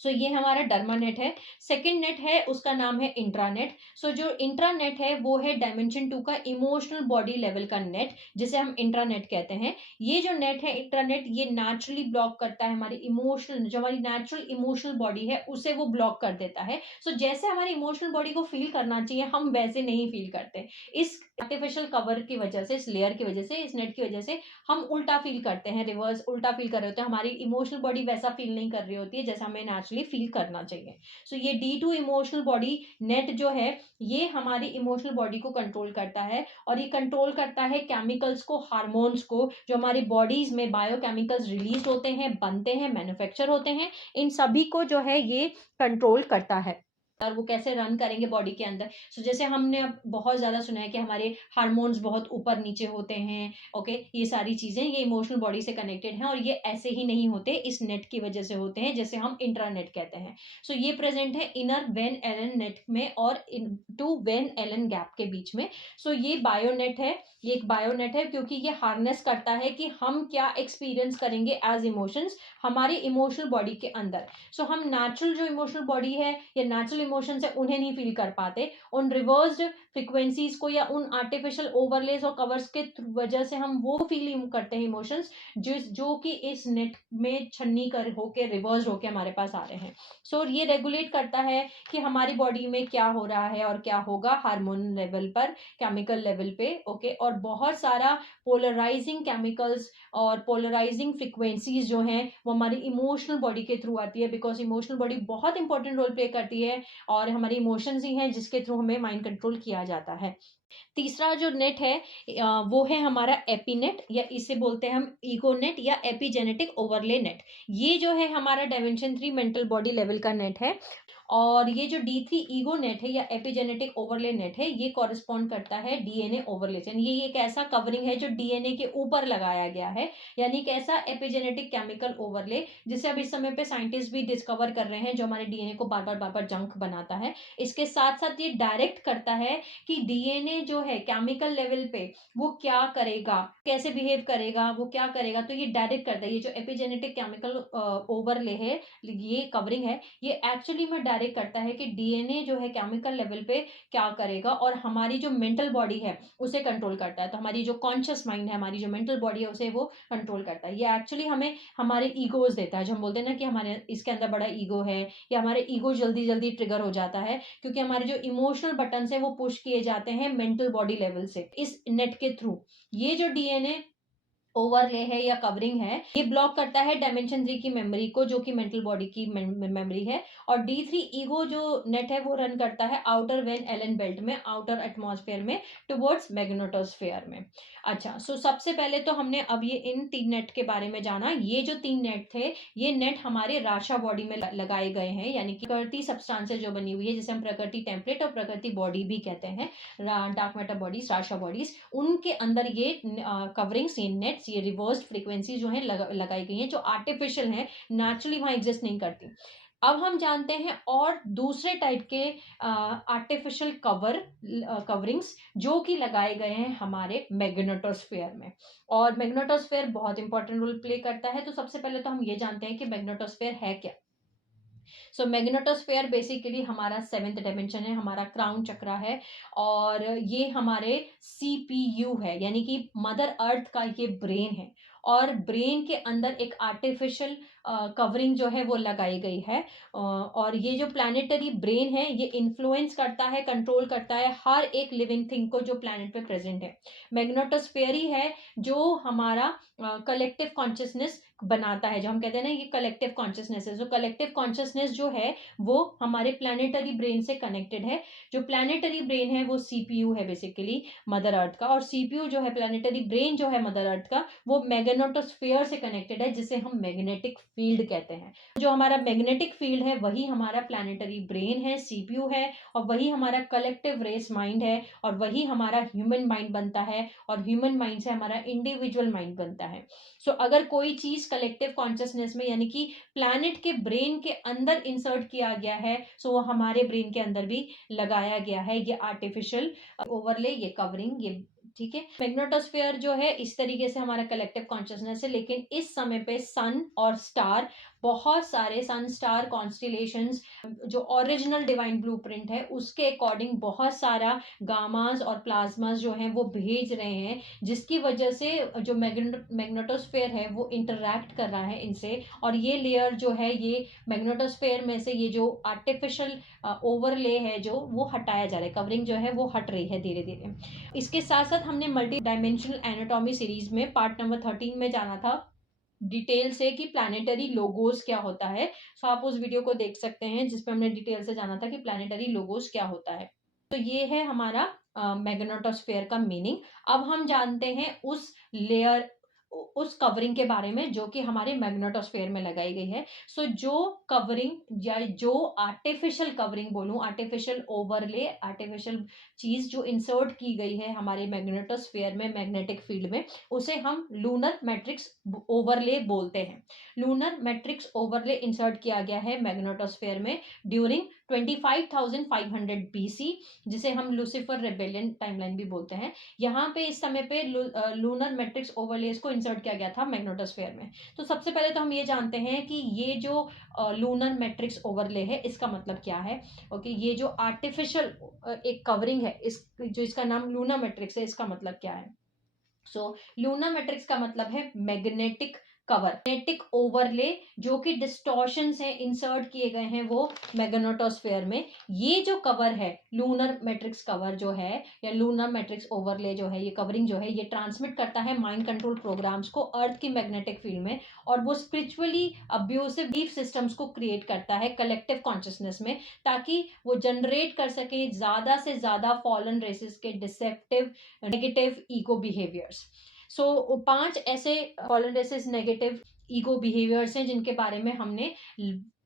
सो ये हमारा डर्मा नेट है। सेकेंड नेट है उसका नाम है इंट्रानेट। सो जो इंट्रानेट है वो है डायमेंशन 2 का इमोशनल बॉडी लेवल का नेट, जिसे हम इंट्रानेट कहते हैं। ये जो नेट है इंट्रानेट ये नेचुरली ब्लॉक करता है हमारी इमोशनल, जो हमारी नेचुरल इमोशनल बॉडी है उसे वो ब्लॉक कर देता है। सो जैसे हमारी इमोशनल बॉडी को फील करना चाहिए हम वैसे नहीं फील करते। इस आर्टिफिशियल कवर की वजह से, इस लेयर की वजह से, इस नेट की वजह से हम उल्टा फील करते हैं, रिवर्स उल्टा फील कर रहे होते हैं। हमारी इमोशनल बॉडी वैसा फील नहीं कर रही होती है जैसा हमें नेचुरली फील करना चाहिए। सो ये D2 इमोशनल बॉडी नेट जो है ये हमारी इमोशनल बॉडी को कंट्रोल करता है और ये कंट्रोल करता है केमिकल्स को, हार्मोन्स को, जो हमारी बॉडीज में बायोकेमिकल्स रिलीज होते हैं, बनते हैं, मैन्युफैक्चर होते हैं, इन सभी को जो है ये कंट्रोल करता है और वो कैसे रन करेंगे बॉडी के अंदर। सो जैसे हमने अब बहुत ज्यादा सुना है कि हमारे हार्मोन्स बहुत ऊपर नीचे होते हैं, ओके, ये सारी चीजें ये इमोशनल बॉडी से कनेक्टेड हैं और ये ऐसे ही नहीं होते, इस नेट की वजह से होते हैं, जैसे हम इंट्रानेट कहते हैं। सो ये प्रेजेंट है इनर वेन एलन नेट में और टू वेन एलन गैप के बीच में। सो ये बायोनेट है, ये एक बायोनेट है क्योंकि ये हार्नेस करता है कि हम क्या एक्सपीरियंस करेंगे एज इमोशंस हमारी इमोशनल बॉडी के अंदर। सो हम नेचुरल जो इमोशनल बॉडी है या नेचुरल इमोशंस है उन्हें नहीं फील कर पाते, उन रिवर्स्ड फ्रिक्वेंसीज को या उन आर्टिफिशियल ओवरलेस और कवर्स के वजह से हम वो फील करते हैं इमोशंस जो कि इस नेट में छन्नी कर होके रिवर्स होके हमारे पास आ रहे हैं। सो ये रेगुलेट करता है कि हमारी बॉडी में क्या हो रहा है और क्या होगा हार्मोन लेवल पर, केमिकल लेवल पे, ओके। और बहुत सारा पोलराइजिंग केमिकल्स और पोलराइजिंग फ्रिक्वेंसीज जो हैं वो हमारी इमोशनल बॉडी के थ्रू आती है, बिकॉज इमोशनल बॉडी बहुत इंपॉर्टेंट रोल प्ले करती है और हमारी इमोशंस ही हैं जिसके थ्रू हमें माइंड कंट्रोल किया जाता है। तीसरा जो नेट है वो है हमारा एपीनेट, या इसे बोलते हैं हम ईगोनेट या एपीजेनेटिक ओवरले नेट। ये जो है हमारा डायमेंशन 3 मेंटल बॉडी लेवल का नेट है। और ये जो D3 ईगो नेट है या एपिजेनेटिक ओवरले नेट है, ये कॉरेस्पॉन्ड करता है डीएनए ओवरले से। ये एक ऐसा कवरिंग है जो डीएनए के ऊपर लगाया गया है, यानी कि ऐसा एपिजेनेटिक केमिकल ओवरले जिसे अब इस समय पे साइंटिस्ट भी डिस्कवर कर रहे हैं, जो हमारे डीएनए को बार बार जंक बनाता है। इसके साथ साथ ये डायरेक्ट करता है कि डीएनए जो है केमिकल लेवल पे वो क्या करेगा, कैसे बिहेव करेगा, वो क्या करेगा। तो ये डायरेक्ट करता है, ये जो एपिजेनेटिक केमिकल ओवरले है, ये कवरिंग है, ये एक्चुअली में डायरेक्ट करता है कि डीएनए जो है केमिकल लेवल पे क्या करेगा और हमारी जो मेंटल बॉडी है उसे कंट्रोल करता है। तो हमारी जो कॉन्शियस माइंड है, हमारी जो मेंटल बॉडी है, उसे वो कंट्रोल करता है। ये एक्चुअली हमें हमारे ईगोज देता है, जो हम बोलते हैं ना कि हमारे इसके अंदर बड़ा ईगो है, या हमारे ईगो जल्दी जल्दी ट्रिगर हो जाता है क्योंकि हमारे जो इमोशनल बटन है वो पुश किए जाते हैं मेंटल बॉडी लेवल से इस नेट के थ्रू। ये जो डीएनए ओवरले है या कवरिंग है, ये ब्लॉक करता है डायमेंशन 3 की मेमोरी को, जो कि मेंटल बॉडी की मेमोरी है। और D3 ईगो जो नेट है वो रन करता है आउटर वेन एलन बेल्ट में, आउटर एटमॉस्फेयर में, टुवर्ड्स मैग्नेटोस्फेयर में। अच्छा, सो सबसे पहले तो हमने अब ये इन 3 नेट के बारे में जाना। ये जो 3 नेट थे, ये नेट हमारे राशा बॉडी में लगाए गए हैं, यानी कि प्रकृति सब्सटेंसेस जो बनी हुई है, जिसे हम प्रकृति टेम्पलेट और प्रकृति बॉडी भी कहते हैं, dark matter bodies, rasha bodies, उनके अंदर ये कवरिंग्स, ये नेट्स, ये रिवर्स्ड फ्रीक्वेंसी जो है लगाई गई हैं, जो आर्टिफिशियल हैं, नेचुरली वहां एग्जिस्ट नहीं करती। अब हम जानते हैं और दूसरे टाइप के आर्टिफिशियल कवरिंग्स जो कि लगाए गए हैं हमारे मैग्नेटोस्फेयर में। और मैग्नेटोस्फेयर बहुत इंपॉर्टेंट रोल प्ले करता है। तो सबसे पहले तो हम ये जानते हैं कि मैग्नेटोस्फेयर है क्या। सो मैग्नेटोस्फेयर बेसिकली हमारा 7th डायमेंशन है, हमारा क्राउन चक्रा है, और ये हमारे CPU है, यानी कि मदर अर्थ का ये ब्रेन है। और ब्रेन के अंदर एक आर्टिफिशियल कवरिंग जो है वो लगाई गई है। और ये जो प्लानिटरी ब्रेन है, ये इन्फ्लुएंस करता है, कंट्रोल करता है हर एक लिविंग थिंग को जो प्लैनेट पे प्रेजेंट है। मैग्नेटोस्फेयर ही है जो हमारा कलेक्टिव कॉन्शियसनेस बनाता है, जो हम कहते हैं ना ये कलेक्टिव कॉन्शियसनेस है। जो कलेक्टिव कॉन्शियसनेस जो है वो हमारे प्लानिटरी ब्रेन से कनेक्टेड है। जो प्लानिटरी ब्रेन है वो CPU है बेसिकली मदर अर्थ का, और CPU जो है प्लानिटरी ब्रेन जो है मदर अर्थ का, वो मैग्नेटोस्फेयर से कनेक्टेड है, जिसे हम मैग्नेटिक फील्ड कहते हैं। जो हमारा मैग्नेटिक फील्ड है वही हमारा प्लानिटरी ब्रेन है, CPU है, और वही हमारा कलेक्टिव रेस माइंड है, और वही हमारा ह्यूमन माइंड बनता है, और ह्यूमन माइंड से हमारा इंडिविजुअल माइंड बनता है। सो अगर कोई चीज कलेक्टिव कॉन्शियसनेस में, यानी कि प्लैनेट के ब्रेन के अंदर इंसर्ट किया गया है, सो वो हमारे ब्रेन के अंदर भी लगाया गया है, ये आर्टिफिशियल ओवरले, ये कवरिंग, ये ठीक है। मैग्नेटोस्फेयर जो है इस तरीके से हमारा कलेक्टिव कॉन्शियसनेस है। लेकिन इस समय पे सन और स्टार, बहुत सारे सन स्टार कॉन्स्टिलेशंस, जो ओरिजिनल डिवाइन ब्लूप्रिंट है उसके अकॉर्डिंग बहुत सारा गामास और प्लाज्मास जो हैं वो भेज रहे हैं, जिसकी वजह से जो मैग्नेटोस्फेयर है वो इंटरैक्ट कर रहा है इनसे। और ये लेयर जो है, ये मैग्नेटोस्फेयर में से ये जो आर्टिफिशियल ओवरले है जो वो हटाया जा रहा है, कवरिंग जो है वो हट रही है धीरे धीरे। इसके साथ साथ हमने मल्टी डायमेंशनल एनाटॉमी सीरीज में पार्ट नंबर 13 में जाना था डिटेल से कि प्लानिटरी लोगोस क्या होता है। सो आप उस वीडियो को देख सकते हैं जिसपे हमने डिटेल से जाना था कि प्लानिटरी लोगोस क्या होता है। तो ये है हमारा मैग्नेटोस्फेयर का मीनिंग। अब हम जानते हैं उस लेयर, उस कवरिंग के बारे में जो कि हमारे मैग्नेटोस्फेयर में लगाई गई है। सो जो कवरिंग या जो आर्टिफिशियल कवरिंग बोलूं, आर्टिफिशियल ओवरले, आर्टिफिशियल चीज जो इंसर्ट की गई है हमारे मैग्नेटोस्फेयर में, मैग्नेटिक फील्ड में, उसे हम लूनर मैट्रिक्स ओवरले बोलते हैं। लूनर मैट्रिक्स ओवरले इंसर्ट किया गया है मैग्नेटोस्फेयर में ड्यूरिंग 25,500 BC, जिसे हम लूसीफर रेबेलियन टाइमलाइन भी बोलते हैं। यहाँ पे इस समय पे लूनर मैट्रिक्स ओवरलेज को इंसर्ट किया गया था मैग्नेटोस्फेयर में। तो सबसे पहले तो हम ये जानते हैं कि ये जो लूनर मैट्रिक्स ओवरले है इसका मतलब क्या है। ओके, ये जो आर्टिफिशियल एक कवरिंग है, इस जो इसका नाम लूनर मैट्रिक्स है, इसका मतलब क्या है। सो लूनर मैट्रिक्स का मतलब है मैग्नेटिक कवर, मैग्नेटिक ओवरले, जो कि डिस्टॉर्शन से इंसर्ट किए गए हैं वो मैग्नेटोस्फेयर में। ये जो कवर है, लूनर मैट्रिक्स कवर जो है या लूनर मैट्रिक्स ओवरले जो है, ये कवरिंग जो है, ये ट्रांसमिट करता है माइंड कंट्रोल प्रोग्राम्स को अर्थ की मैग्नेटिक फील्ड में, और वो स्पिरिचुअली अब्यूसिव बिलीफ सिस्टम्स को क्रिएट करता है कलेक्टिव कॉन्शियसनेस में, ताकि वो जनरेट कर सके ज्यादा से ज्यादा फॉलन रेसेस के deceptive negative ego behaviours. So 5 ऐसे fallen races negative ego behaviours हैं जिनके बारे में हमने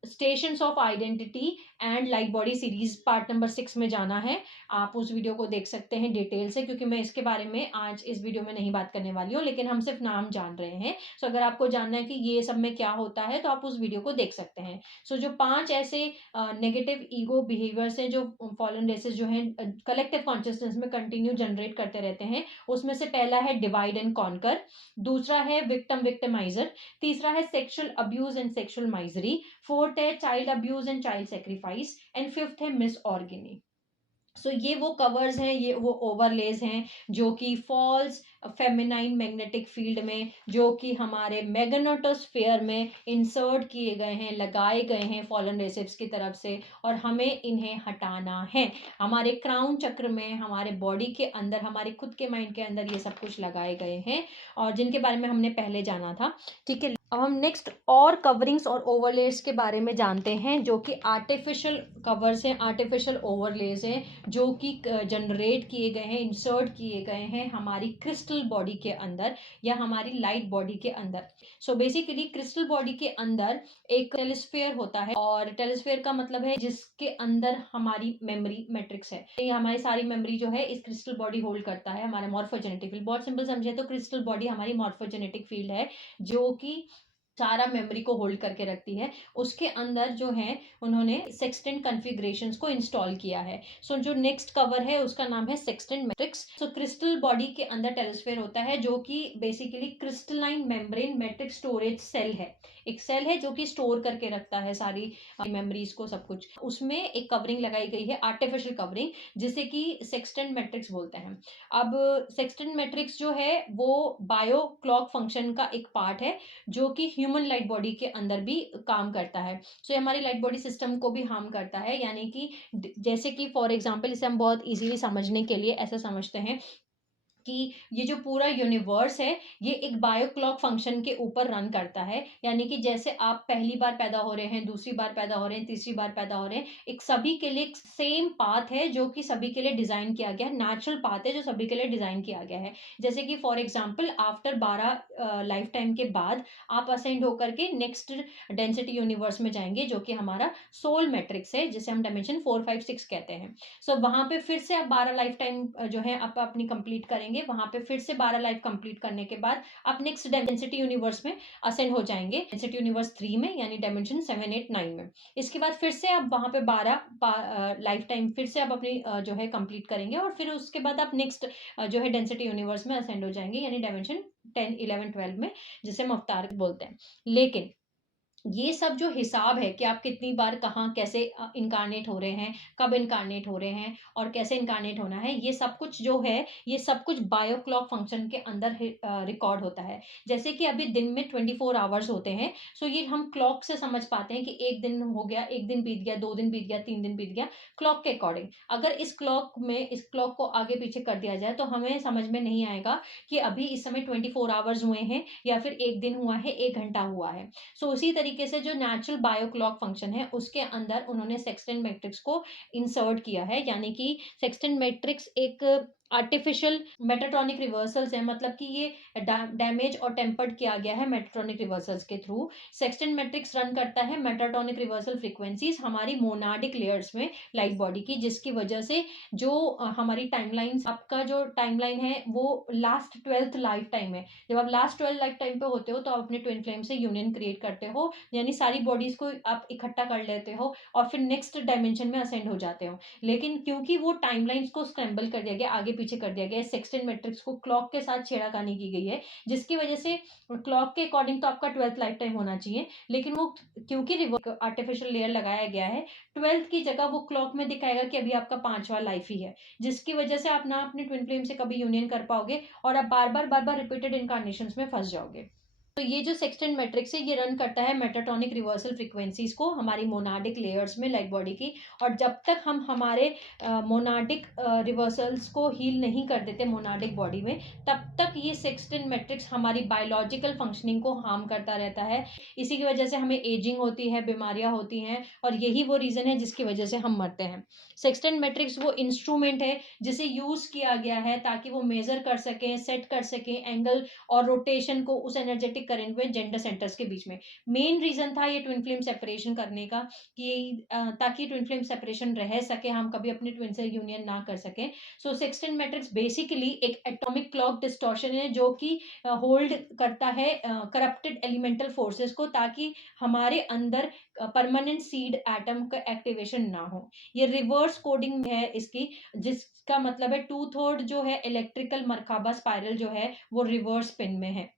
stations of identity and light body series part number 6 में जाना है। आप उस वीडियो को देख सकते हैं डिटेल से, क्योंकि मैं इसके बारे में आज इस वीडियो में नहीं बात करने वाली हूँ, लेकिन हम सिर्फ नाम जान रहे हैं। सो अगर आपको जानना है कि ये सब में क्या होता है तो आप उस वीडियो को देख सकते हैं। सो जो 5 ऐसे नेगेटिव ईगो बिहेवियर्स हैं जो फॉलन रेसेस जो हैं कलेक्टिव कॉन्शियसनेस में कंटिन्यू जनरेट करते रहते हैं, उसमें से पहला है डिवाइड एंड कॉन्कर, दूसरा है विक्टिम विक्टिमाइजर, तीसरा है sexual abuse and sexual misery, fourth है child abuse and child sacrifice, and fifth है मिस ऑर्गेनी। सो ये वो कवर्स हैं, ये वो ओवरलेज हैं जो कि फॉल्स फेमिनाइन मैग्नेटिक फील्ड में, जो कि हमारे मैग्नेटोस्फेयर में इंसर्ट किए गए हैं, लगाए गए हैं फॉलन रेसेस की तरफ से, और हमें इन्हें हटाना है। हमारे क्राउन चक्र में, हमारे बॉडी के अंदर, हमारे खुद के माइंड के अंदर ये सब कुछ लगाए गए हैं, और जिनके बारे में हमने पहले जाना था। ठीक है, अब हम नेक्स्ट और कवरिंग्स और ओवरलेज के बारे में जानते हैं, जो कि आर्टिफिशियल कवर्स हैं, आर्टिफिशियल ओवरलेज हैं, जो कि जनरेट किए गए हैं, इंसर्ट किए गए हैं हमारी क्रिस्टल बॉडी के अंदर या हमारी लाइट बॉडी के अंदर। सो बेसिकली क्रिस्टल बॉडी के अंदर एक टेलिस्फेयर होता है, और टेलिस्फेयर का मतलब है जिसके अंदर हमारी मेमोरी मैट्रिक्स है। ये हमारी सारी मेमोरी जो है इस क्रिस्टल बॉडी होल्ड करता है, हमारा मॉर्फोजेनेटिक फील्ड। बहुत सिंपल समझे तो क्रिस्टल बॉडी हमारी मॉर्फोजेनेटिक फील्ड है, जो कि सारा मेमोरी को होल्ड करके रखती है। उसके अंदर जो है उन्होंने सेक्सटेंट कॉन्फ़िगरेशंस को इंस्टॉल किया है। सो जो नेक्स्ट कवर है उसका नाम है sextant matrix. So crystal body के अंदर टेलिस्फेयर होता है, जो कि basically crystalline membrane matrix storage cell है। एक सेल है जो कि स्टोर करके रखता है सारी मेमोरीज को, सब कुछ। उसमें एक कवरिंग लगाई गई है, आर्टिफिशियल कवरिंग, जिसे कि सेक्सटेंट मैट्रिक्स बोलते हैं। अब सेक्सटेंट मैट्रिक्स जो है वो बायो क्लॉक फंक्शन का एक पार्ट है, जो कि ह्यूमन लाइट बॉडी के अंदर भी काम करता है। सो ये हमारी लाइट बॉडी सिस्टम को भी हार्म करता है, यानी कि जैसे कि फॉर एग्जांपल इसे हम बहुत इजीली समझने के लिए ऐसा समझते हैं कि ये जो पूरा यूनिवर्स है ये एक बायो क्लॉक फंक्शन के ऊपर रन करता है। यानी कि जैसे आप पहली बार पैदा हो रहे हैं, दूसरी बार पैदा हो रहे हैं, तीसरी बार पैदा हो रहे हैं, एक सभी के लिए एक सेम पाथ है जो कि सभी के लिए डिजाइन किया गया है, नेचुरल पाथ है जो सभी के लिए डिजाइन किया गया है। जैसे कि for example after 12 life time के बाद आप असेंड होकर के नेक्स्ट डेंसिटी यूनिवर्स में जाएंगे, जो कि हमारा सोल मैट्रिक्स है, जिसे हम डायमेंशन 4 5 6 कहते हैं। सो वहां पे फिर से आप 12 लाइफ टाइम जो है आप अपनी कंप्लीट करेंगे, वहां पे फिर से 12 लाइफ कंप्लीट करने के बाद आप नेक्स्ट डेंसिटी यूनिवर्स में असेंड हो जाएंगे, डेंसिटी यूनिवर्स 3 में, यानी डायमेंशन 7 8 9 में। इसके बाद फिर से आप वहां पे 12 लाइफ टाइम फिर से आप अपनी जो है कंप्लीट करेंगे, और फिर उसके बाद आप नेक्स्ट जो है डेंसिटी यूनिवर्स में असेंड हो जाएंगे, यानी डायमेंशन 10 11 12 में, जिसे हम अवतार बोलते हैं। लेकिन ये सब जो हिसाब है कि आप कितनी बार कहाँ कैसे इनकारनेट हो रहे हैं, कब इनकारनेट हो रहे हैं और कैसे इनकारनेट होना है, ये सब कुछ जो है ये सब कुछ बायो क्लॉक फंक्शन के अंदर रिकॉर्ड होता है। जैसे कि अभी दिन में 24 आवर्स होते हैं, सो ये हम क्लॉक से समझ पाते हैं कि एक दिन हो गया, एक दिन बीत गया, 2 दिन बीत गया, 3 दिन बीत गया, क्लॉक के अकॉर्डिंग। अगर इस क्लॉक को आगे पीछे कर दिया जाए तो हमें समझ में नहीं आएगा कि अभी इस समय 24 आवर्स हुए हैं या फिर एक दिन हुआ है, 1 घंटा हुआ है। सो उसी तरीके से जो नेचुरल बायो क्लॉक फंक्शन है उसके अंदर उन्होंने सेक्सटेंट मैट्रिक्स को इंसर्ट किया है, यानी कि सेक्सटेंट मैट्रिक्स एक आर्टिफिशियल मेटाट्रॉनिक रिवर्सल्स हैं, मतलब कि ये डैमेज और टेम्पर्ड किया गया है मेटाट्रॉनिक रिवर्सल्स के थ्रू। सेक्सटेंट मैट्रिक्स रन करता है मेटाट्रॉनिक रिवर्सल फ्रीक्वेंसीज हमारी मोनाडिक लेयर्स में लाइट बॉडी की, जिसकी वजह से जो हमारी टाइमलाइन, आपका जो टाइमलाइन है वो लास्ट 12th लाइफ टाइम है। जब आप लास्ट 12 लाइफ टाइम पे होते हो तो आप अपने ट्विन फ्लेम से यूनियन क्रिएट करते हो, यानी सारी बॉडीज को आप इकट्ठा कर लेते हो और फिर नेक्स्ट डायमेंशन में असेंड हो जाते हो। लेकिन क्योंकि वो टाइमलाइंस को स्क्रैम्बल कर दिया गया, आगे पीछे कर दिया गया, सेक्सटेंट मैट्रिक्स को क्लॉक के साथ छेड़खानी की गई है, जिसकी वजह से क्लॉक के अकॉर्डिंग तो आपका 12th लाइफ टाइम होना चाहिए, लेकिन वो क्योंकि आर्टिफिशियल लेयर लगाया गया है 12th की जगह वो क्लॉक में दिखाएगा कि अभी आपका 5वां लाइफ ही है, जिसकी वजह से आप ना अपने ट्विन फ्लेम से कभी यूनियन कर पाओगे और आप बार बार रिपीटेड इनकारनेशन में फंस जाओगे। तो ये जो सेक्सटेंट मैट्रिक्स है ये रन करता है मेटाटॉनिक रिवर्सल फ्रीक्वेंसीज को हमारी मोनाडिक लेयर्स में लाइट बॉडी की, और जब तक हम हमारे मोनाडिक रिवर्सल्स को हील नहीं कर देते मोनाडिक बॉडी में, तब तक ये सेक्सटेंट मैट्रिक्स हमारी बायोलॉजिकल फंक्शनिंग को हार्म करता रहता है। इसी की वजह से हमें एजिंग होती है, बीमारियां होती हैं, और यही वो रीजन है जिसकी वजह से हम मरते हैं। सेक्सटेंट मैट्रिक्स वो इंस्ट्रूमेंट है जिसे यूज किया गया है ताकि वो मेजर कर सकें, सेट कर सकें एंगल और रोटेशन को उस एनर्जेटिक करंट में जेंडर सेंटर्स के बीच में। मेन रीजन था ये ट्विन फ्लेम सेपरेशन करने का, कि ताकि ट्विन फ्लेम सेपरेशन रह सके, हम कभी अपने ट्विन से यूनियन ना कर सके। सो सेक्सटेंट मैट्रिक्स बेसिकली एक एटॉमिक क्लॉक डिस्टॉर्शन है जो कि होल्ड करता है करप्टेड एलिमेंटल फोर्सेस को, ताकि हमारे अंदर परमानेंट सीड एटम का एक्टिवेशन ना हो। ये रिवर्स कोडिंग है इसकी, जिसका मतलब है 2/3 जो है इलेक्ट्रिकल मरकाबा स्पाइरल जो है वो रिवर्स पिन में है।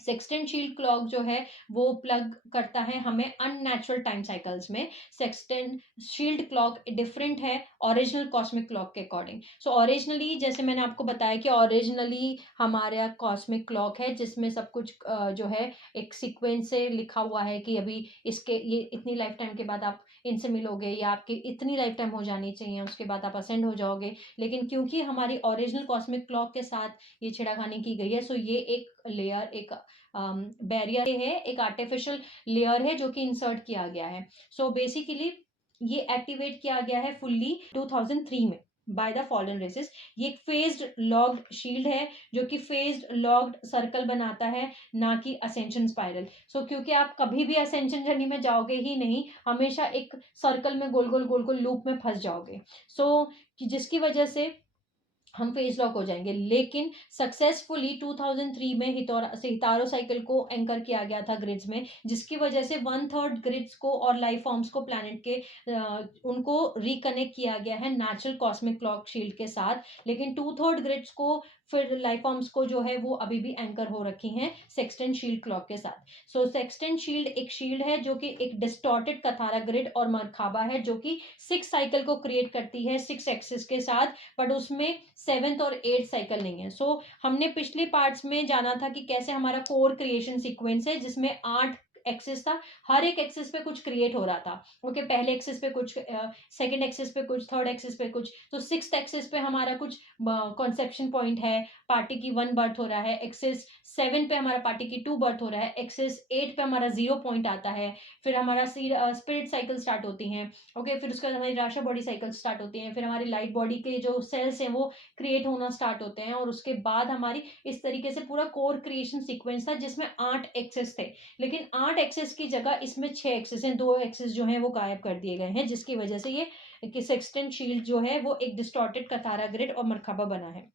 सेक्सटेंट शील्ड क्लॉक जो है वो प्लग करता है हमें अननेचुरल टाइम साइकिल्स में। सेक्सटेंट शील्ड क्लॉक डिफरेंट है ओरिजिनल कॉस्मिक क्लॉक के अकॉर्डिंग। सो ओरिजिनली जैसे मैंने आपको बताया कि ओरिजिनली हमारे कॉस्मिक क्लॉक है जिसमें सब कुछ जो है एक सीक्वेंस से लिखा हुआ है कि अभी इसके ये इतनी लाइफ टाइम के बाद आप इनसे मिलोगे, या आपकी इतनी लाइफ टाइम हो जानी चाहिए, उसके बाद आप असेंड हो जाओगे। लेकिन क्योंकि हमारी ओरिजिनल कॉस्मिक क्लॉक के साथ ये छेड़खानी की गई है, सो ये एक लेयर, एक बैरियर है, एक आर्टिफिशियल लेयर है जो कि इंसर्ट किया गया है। सो बेसिकली ये एक्टिवेट किया गया है फुल्ली 2003 में बाय द फॉलन रेसेस। ये एक फेज्ड लॉग्ड शील्ड है जो कि फेज्ड लॉग्ड सर्कल बनाता है, ना कि असेंशन स्पाइरल। सो क्योंकि आप कभी भी असेंशन जर्नी में जाओगे ही नहीं, हमेशा एक सर्कल में गोल गोल लूप में फंस जाओगे। सो जिसकी वजह से हम फेज लॉक हो जाएंगे। लेकिन सक्सेसफुली 2003 में हितारो साइकिल को एंकर किया गया था ग्रिड्स में, जिसकी वजह से 1/3 ग्रिड्स को और लाइफ फॉर्म्स को प्लैनेट के उनको रिकनेक्ट किया गया है नेचुरल कॉस्मिक क्लॉक शील्ड के साथ। लेकिन 2/3 ग्रिड्स को फिर लाइफ फॉर्म्स को जो है वो अभी भी एंकर हो रखी हैं सेक्सटेंट शील्ड क्लॉक के साथ। सो सेक्सटेंट शील्ड एक शील्ड है जो कि एक डिस्टॉर्टेड कथारा ग्रिड और मरखाबा है जो कि 6 साइकिल को क्रिएट करती है 6 एक्सिस के साथ, बट उसमें 7th और 8th साइकिल नहीं है। सो हमने पिछले पार्ट्स में जाना था कि कैसे हमारा कोर क्रिएशन सीक्वेंस है जिसमें 8 एक्सिस था, हर एक एक्सिस पे कुछ क्रिएट हो रहा था। ओके, पहले एक्सिस पे कुछ, सेकंड एक्सिस पे कुछ, थर्ड एक्सिस पे कुछ, तो 6th एक्सिस पे हमारा कुछ कॉन्सेप्शन पॉइंट है, पार्टी की 1 बर्थ हो रहा है। एक्सिस 7 पे हमारा पार्टी की 2 बर्थ हो रहा है। एक्सिस 8 पे हमारा 0 पॉइंट आता है। फिर हमारा स्पिरिट साइकिल स्टार्ट होती हैं। ओके, फिर उसके बाद हमारी राशा बॉडी साइकिल स्टार्ट होती हैं। फिर हमारी लाइट बॉडी के जो सेल्स हैं वो क्रिएट होना स्टार्ट होते हैं, और उसके बाद हमारी इस तरीके से पूरा कोर क्रिएशन सीक्वेंस था जिसमें 8 एक्सेस थे। लेकिन 8 एक्सेस की जगह इसमें 6 एक्सेस हैं, 2 एक्सेस जो हैं वो गायब कर दिए गए हैं, जिसकी वजह से ये कि सेक्सटेंट शील्ड जो है वो एक डिस्टॉर्टेड कतारा ग्रिड और मरकबा बना है।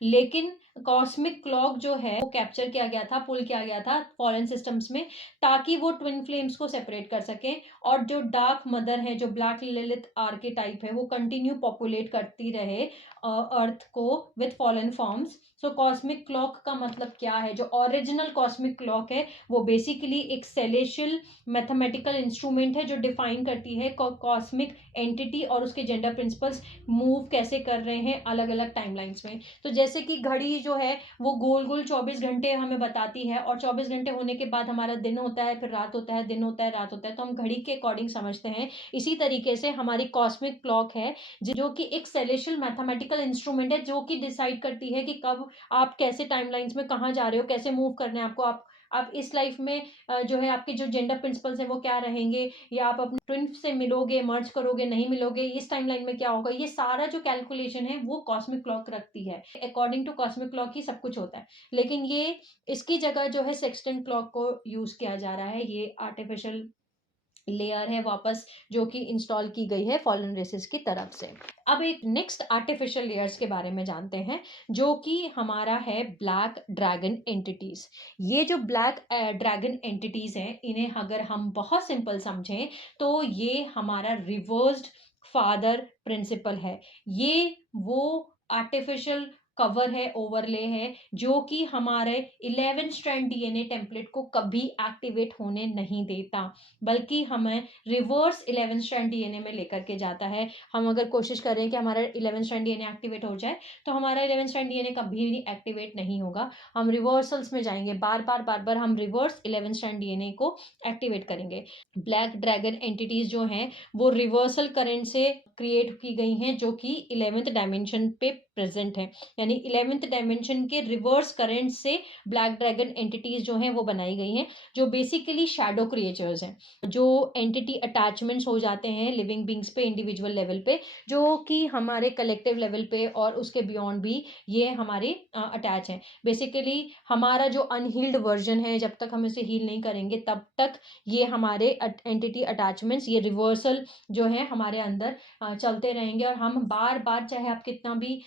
लेकिन कॉस्मिक क्लॉक जो है वो कैप्चर किया गया था, पुल किया गया था फॉरेन सिस्टम्स में, ताकि वो ट्विन फ्लेम्स को सेपरेट कर सके, और जो डार्क मदर है, जो ब्लैक लिलिथ आर्केटाइप है, वो कंटिन्यू पॉपुलेट करती रहे अर्थ को with fallen forms. So cosmic clock का मतलब क्या है? जो ओरिजिनल कॉस्मिक क्लॉक है वो बेसिकली एक सेलेशियल मैथमेटिकल इंस्ट्रूमेंट है जो डिफाइन करती है कॉस्मिक एंटिटी और उसके जेंडर प्रिंसिपल्स मूव कैसे कर रहे हैं अलग अलग टाइमलाइंस में। तो जैसे कि घड़ी जो है वो गोल गोल 24 घंटे हमें बताती है, और 24 घंटे होने के बाद हमारा दिन होता है, फिर रात होता है, दिन होता है, रात होता है, तो हम घड़ी के अकॉर्डिंग समझते हैं। इसी तरीके से हमारी कॉस्मिक क्लॉक है जो कि एक सेलेशियल मैथमेटिकल इंस्ट्रूमेंट है जो कि डिसाइड करती है कि कब आप कैसे टाइमलाइंस में कहाँ जा रहे हो, कैसे मूव करना है आपको, आप आप इस लाइफ में जो है आपके जो जेंडर प्रिंसिपल्स हैं वो क्या रहेंगे, या आप अपने ट्विन से मिलोगे, मर्ज करोगे, नहीं मिलोगे, इस टाइमलाइन में क्या होगा, ये सारा जो कैलकुलेशन है वो कॉस्मिक क्लॉक रखती है। अकॉर्डिंग टू कॉस्मिक क्लॉक ही सब कुछ होता है, लेकिन ये इसकी जगह जो है सेक्सटेंट क्लॉक को यूज किया जा रहा है। ये आर्टिफिशियल लेयर है वापस जो कि इंस्टॉल की गई है फॉलन रेसेस की तरफ से। अब एक नेक्स्ट आर्टिफिशियल लेयर्स के बारे में जानते हैं, जो कि हमारा है ब्लैक ड्रैगन एंटिटीज। ये जो ब्लैक ड्रैगन एंटिटीज हैं, इन्हें अगर हम बहुत सिंपल समझें तो ये हमारा रिवर्स्ड फादर प्रिंसिपल है। ये वो आर्टिफिशियल कवर है, ओवरले है, जो कि हमारे 11 स्ट्रैंड डीएनए टेम्पलेट को कभी एक्टिवेट होने नहीं देता, बल्कि हमें रिवर्स 11 स्ट्रैंड डीएनए में लेकर के जाता है। हम अगर कोशिश करें कि हमारा 11 स्ट्रैंड डीएनए एक्टिवेट हो जाए, तो हमारा 11 स्ट्रैंड डीएनए कभी भी एक्टिवेट नहीं होगा। हम रिवर्सल्स में जाएंगे, बार बार हम रिवर्स 11 स्ट्रैंड डीएनए को एक्टिवेट करेंगे। ब्लैक ड्रैगन एंटिटीज जो हैं वो रिवर्सल करंट से क्रिएट की गई हैं, जो कि 11th डायमेंशन पे प्रेजेंट है। यानी 11th डायमेंशन के रिवर्स करंट से ब्लैक ड्रैगन एंटिटीज जो हैं वो बनाई गई हैं, जो बेसिकली शैडो क्रिएचर्स हैं, जो एंटिटी अटैचमेंट्स हो जाते हैं लिविंग बींग्स पे इंडिविजुअल लेवल पे, जो कि हमारे कलेक्टिव लेवल पे और उसके बियॉन्ड भी ये हमारे अटैच हैं। बेसिकली हमारा जो अनहील्ड वर्जन है, जब तक हम इसे हील नहीं करेंगे तब तक ये हमारे एंटिटी अटैचमेंट्स, ये रिवर्सल जो है हमारे अंदर चलते रहेंगे, और हम बार बार चाहे आप कितना भी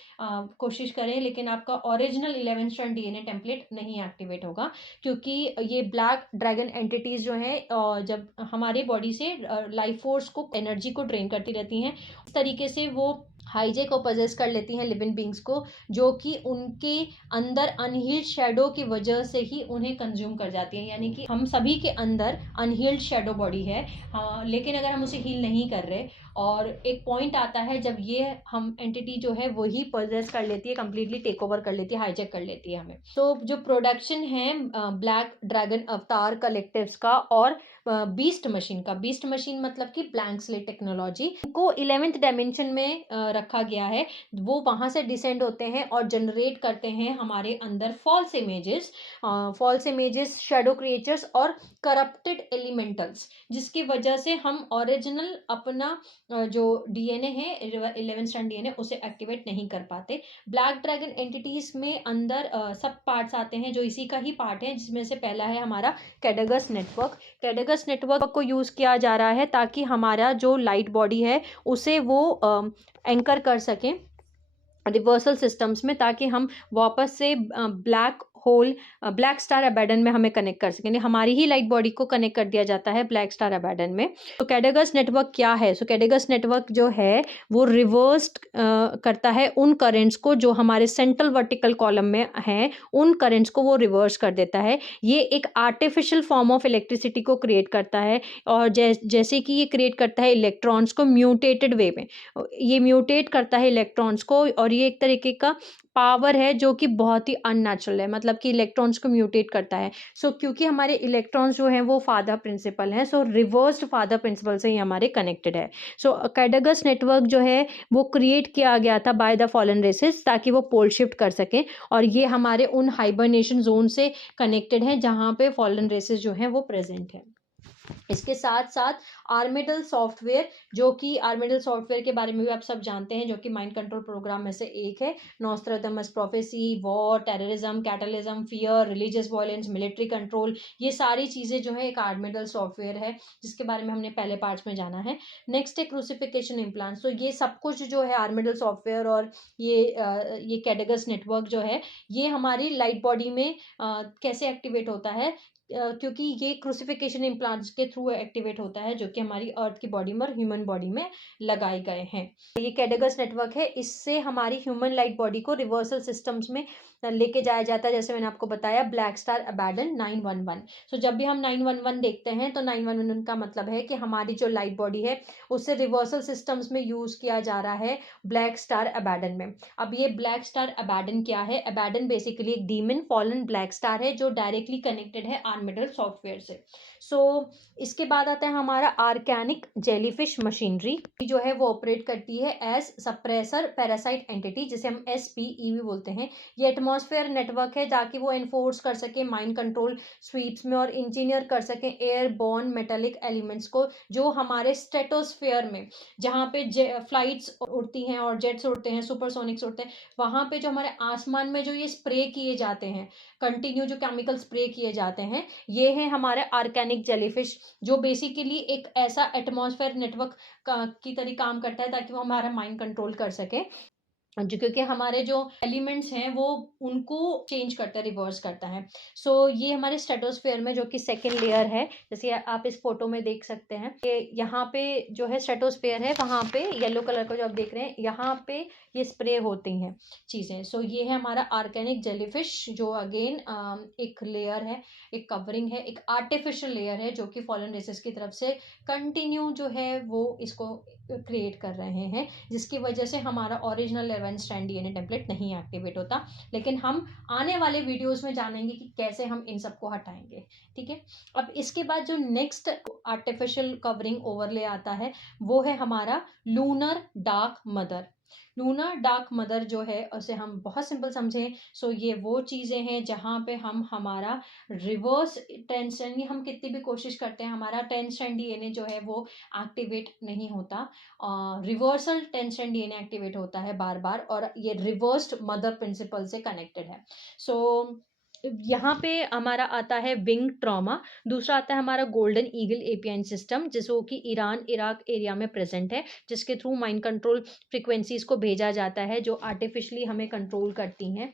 कोशिश करें, लेकिन आपका ओरिजिनल 11 स्ट्रैंड डीएनए टेम्पलेट नहीं एक्टिवेट होगा, क्योंकि ये ब्लैक ड्रैगन एंटिटीज जो है जब हमारे बॉडी से लाइफ फोर्स को, एनर्जी को ड्रेन करती रहती हैं, इस तरीके से वो हाईजे को पजेस कर लेती हैं लिविंग बींग्स को, जो कि उनके अंदर अनहील्ड शेडो की वजह से ही उन्हें कंज्यूम कर जाती हैं। यानी कि हम सभी के अंदर अनहील्ड शेडो बॉडी है, लेकिन अगर हम उसे हील नहीं कर रहे, और एक पॉइंट आता है जब ये हम एंटिटी जो है वही पजेस कर लेती है, कंप्लीटली टेक ओवर कर लेती है, हाईजेक कर लेती है हमें। तो जो प्रोडक्शन है ब्लैक ड्रैगन अवतार कलेक्टिव्स का और बीस्ट मशीन का, बीस्ट मशीन मतलब कि ब्लैंक स्लेट टेक्नोलॉजी को 11th डायमेंशन में रखा गया है, वो वहां से डिसेंड होते हैं और जनरेट करते हैं हमारे अंदर फॉल्स इमेजेस, शेडो क्रिएचर्स और करप्टेड एलिमेंटल्स, जिसकी वजह से हम ओरिजिनल अपना जो डीएनए है 11 स्ट्रैंड डीएनए उसे एक्टिवेट नहीं कर पाते। ब्लैक ड्रैगन एंटिटीज में अंदर सब पार्ट्स आते हैं जो इसी का ही पार्ट है, जिसमें से पहला है हमारा कैडगस नेटवर्क। कैडगस नेटवर्क को यूज किया जा रहा है ताकि हमारा जो लाइट बॉडी है उसे वो एंकर कर सके रिवर्सल सिस्टम्स में, ताकि हम वापस से ब्लैक होल, ब्लैक स्टार अबैडन में हमें कनेक्ट कर सकें। हमारी ही लाइट बॉडी को कनेक्ट कर दिया जाता है ब्लैक स्टार अबैडन में। तो कैडगस नेटवर्क क्या है? सो कैडगस नेटवर्क जो है वो रिवर्स करता है उन करेंट्स को जो हमारे सेंट्रल वर्टिकल कॉलम में हैं, उन करेंट्स को वो रिवर्स कर देता है। ये एक आर्टिफिशियल फॉर्म ऑफ इलेक्ट्रिसिटी को क्रिएट करता है, और जैसे कि ये क्रिएट करता है इलेक्ट्रॉन्स को म्यूटेटेड वे में, ये म्यूटेट करता है इलेक्ट्रॉन्स को, और ये एक तरीके का पावर है जो कि बहुत ही अननेचुरल है, मतलब कि इलेक्ट्रॉन्स को म्यूटेट करता है। क्योंकि हमारे इलेक्ट्रॉन्स जो हैं वो फादर प्रिंसिपल हैं, रिवर्स्ड फादर प्रिंसिपल से ही हमारे कनेक्टेड है। कैडगस नेटवर्क जो है वो क्रिएट किया गया था बाय द फॉलन रेसेस, ताकि वो पोल शिफ्ट कर सकें, और ये हमारे उन हाइबरनेशन जोन से कनेक्टेड है जहाँ पे फॉलन रेसेस जो हैं वो प्रेजेंट है। इसके साथ साथ आर्मिडल सॉफ्टवेयर, जो कि आर्मिडल सॉफ्टवेयर के बारे में भी आप सब जानते हैं, जो कि माइंड कंट्रोल प्रोग्राम में से एक है। Nostradamus prophecy, war, terrorism, cataclysm, fear, religious violence, military control, ये सारी चीज़ें जो है एक आर्मिडल सॉफ्टवेयर है, जिसके बारे में हमने पहले पार्ट्स में जाना है। नेक्स्ट है क्रूसिफिकेशन इम्प्लांट्स। तो ये सब कुछ जो है आर्मिडल सॉफ्टवेयर और ये कैडगस नेटवर्क जो है, ये हमारी लाइट बॉडी में कैसे एक्टिवेट होता है, क्योंकि ये क्रूसिफिकेशन इम्प्लांट्स के थ्रू एक्टिवेट होता है, जो कि हमारी अर्थ की बॉडी में और ह्यूमन बॉडी में लगाए गए हैं। ये कैडगस नेटवर्क है, इससे हमारी ह्यूमन लाइट बॉडी को रिवर्सल सिस्टम्स में लेके जाया जाता है, जैसे मैंने आपको बताया ब्लैक स्टार अबैडन 911। जब भी हम 911 देखते हैं तो 911 का मतलब है कि हमारी जो लाइट बॉडी है उससे रिवर्सल सिस्टम्स में यूज किया जा रहा है ब्लैक स्टार अबैडन में। अब ये ब्लैक स्टार अबैडन क्या है? अबैडन बेसिकली एक डीमन फॉलन ब्लैक स्टार है जो डायरेक्टली कनेक्टेड है आर्मिडल सॉफ्टवेयर से। सो इसके बाद आता है हमारा आर्गेनिक जेलीफिश मशीनरी, जो है वो ऑपरेट करती है एज सप्रेसर पैरासाइट एंटिटी, जिसे हम SPE भी बोलते हैं। ये एटमॉस्फेयर नेटवर्क है ताकि वो एनफोर्स कर सके माइंड कंट्रोल स्वीप्स में और इंजीनियर कर सके एयरबॉर्न मेटालिक एलिमेंट्स को, जो हमारे स्ट्रेटोस्फेयर में जहाँ पे फ्लाइट्स उड़ती हैं और जेट्स उड़ते हैं, सुपरसोनिक्स उड़ते हैं, वहाँ पे जो हमारे आसमान में जो ये स्प्रे किए जाते हैं, कंटिन्यू जो केमिकल स्प्रे किए जाते हैं, ये है हमारे आर्गेनिक जेलीफिश, जो बेसिकली एक ऐसा एटमॉस्फेयर नेटवर्क की तरह काम करता है ताकि वो हमारा माइंड कंट्रोल कर सके, जो क्योंकि हमारे जो एलिमेंट्स हैं वो उनको चेंज करता है, रिवर्स करता है। सो ये हमारे स्ट्रेटोस्फेयर में जो कि सेकेंड लेयर है, जैसे आप इस फोटो में देख सकते हैं, ये यहाँ पे जो है स्ट्रेटोस्फेयर है, वहाँ पे येलो कलर का जो आप देख रहे हैं, यहाँ पे ये स्प्रे होती हैं चीज़ें। सो ये है हमारा आर्गेनिक जेलीफिश, जो अगेन एक लेयर है, एक कवरिंग है, एक आर्टिफिशियल लेयर है, जो कि फॉलन रेसेस की तरफ से कंटिन्यू जो है वो इसको क्रिएट कर रहे हैं, जिसकी वजह से हमारा ओरिजिनल 11 स्ट्रैंड DNA टेम्पलेट नहीं एक्टिवेट होता। लेकिन हम आने वाले वीडियोस में जानेंगे कि कैसे हम इन सबको हटाएंगे। ठीक है, अब इसके बाद जो नेक्स्ट आर्टिफिशियल कवरिंग ओवरले आता है, वो है हमारा lunar dark mother. Lunar dark mother जो है उसे हम बहुत सिंपल समझें, सो ये वो चीज़ें हैं जहाँ पे हम हमारा रिवर्स टेंशन, हम कितनी भी कोशिश करते हैं हमारा 10 स्ट्रैंड DNA जो है वो एक्टिवेट नहीं होता, रिवर्सल 10 स्ट्रैंड DNA एक्टिवेट होता है बार बार, और ये रिवर्स्ड मदर प्रिंसिपल से कनेक्टेड है। सो यहाँ पे हमारा आता है विंग ट्रॉमा। दूसरा आता है हमारा गोल्डन ईगल एपीआई सिस्टम, जिसको कि ईरान इराक एरिया में प्रेजेंट है, जिसके थ्रू माइंड कंट्रोल फ्रिक्वेंसीज को भेजा जाता है, जो आर्टिफिशियली हमें कंट्रोल करती हैं।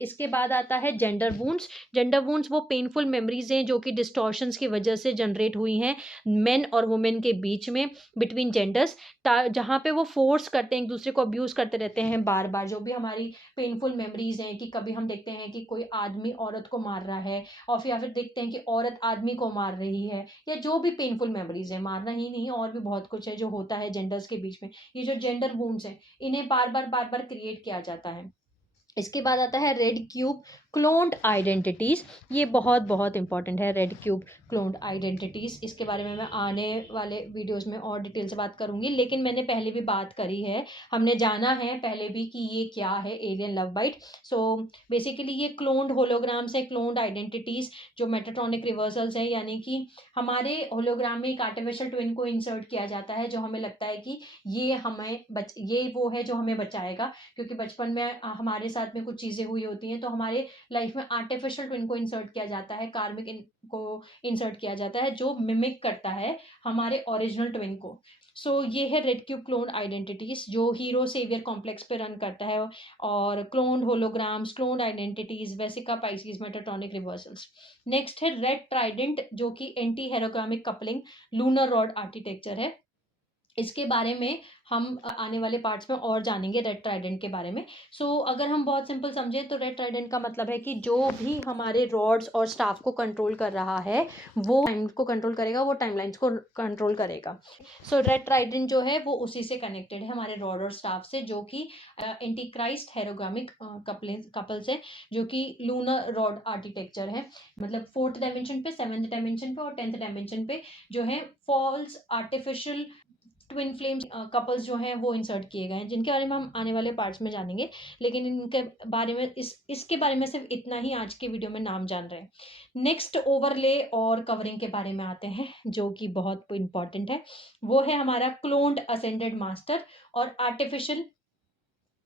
इसके बाद आता है जेंडर वूंड्स। जेंडर वूंड्स वो पेनफुल मेमोरीज हैं जो कि डिस्टॉर्शंस की वजह से जनरेट हुई हैं मेन और वुमेन के बीच में, बिटवीन जेंडर्स, जहाँ पे वो फोर्स करते हैं, एक दूसरे को अब्यूज करते रहते हैं बार बार। जो भी हमारी पेनफुल मेमोरीज हैं, कि कभी हम देखते हैं कि कोई आदमी औरत को मार रहा है, और फिर देखते हैं कि औरत आदमी को मार रही है, या जो भी पेनफुल मेमोरीज है, मारना ही नहीं और भी बहुत कुछ है जो होता है जेंडर्स के बीच में, ये जो जेंडर वूंड्स हैं, इन्हें बार बार क्रिएट किया जाता है। इसके बाद आता है रेड क्यूब क्लोन्ड आइडेंटिटीज। ये बहुत बहुत इंपॉर्टेंट है, रेड क्यूब क्लोन्ड आइडेंटिटीज। इसके बारे में मैं आने वाले वीडियोस में और डिटेल से बात करूंगी, लेकिन मैंने पहले भी बात करी है, हमने जाना है पहले भी कि ये क्या है alien love bite. So basically ये क्लोन्ड होलोग्राम्स है, क्लोन्ड आइडेंटिटीज, जो मेटाट्रॉनिक रिवर्सल्स हैं, यानी कि हमारे होलोग्राम में एक आर्टिफिशियल ट्विन को इंसर्ट किया जाता है, जो हमें लगता है कि ये हमें ये वो है जो हमें बचाएगा, क्योंकि बचपन में हमारे साथ में कुछ चीज़ें हुई होती हैं, तो हमारे लाइफ में आर्टिफिशियल ट्विन को इंसर्ट किया जाता है, कार्मिक को इंसर्ट किया जाता है, जो मिमिक करता है हमारे ओरिजिनल ट्विन को। सो ये है रेड क्यूब क्लोन आइडेंटिटीज, जो हीरो सेवियर कॉम्प्लेक्स पे रन करता है, और clone holograms, clone identities, vesica piscis, metatronic reversals. Next है रेड ट्राइडेंट, जो कि anti herogrammic coupling lunar rod architecture है। इसके बारे में हम आने वाले पार्ट्स में और जानेंगे रेड ट्राइडेंट के बारे में। सो अगर हम बहुत सिंपल समझे तो रेड ट्राइडेंट का मतलब है कि जो भी हमारे रॉड्स और स्टाफ को कंट्रोल कर रहा है, वो टाइम को कंट्रोल करेगा, वो टाइमलाइंस को कंट्रोल करेगा। सो रेड ट्राइडेंट जो है वो उसी से कनेक्टेड है, हमारे रॉड और स्टाफ से, जो कि एंटी क्राइस्ट हेरोग्रामिक कपल्स है, जो कि लूनर रॉड आर्किटेक्चर है। मतलब 4th डायमेंशन पे, 7th डायमेंशन पे और 10th डायमेंशन पे जो है false artificial twin flames couples जो हैं वो इंसर्ट किए गए हैं, जिनके बारे में हम आने वाले पार्ट्स में जानेंगे। लेकिन इनके बारे में इसके बारे में सिर्फ इतना ही आज के वीडियो में नाम जान रहे हैं। नेक्स्ट ओवरले और कवरिंग के बारे में आते हैं, जो कि बहुत इंपॉर्टेंट है। वो है हमारा क्लोन्ड असेंडेड मास्टर और artificial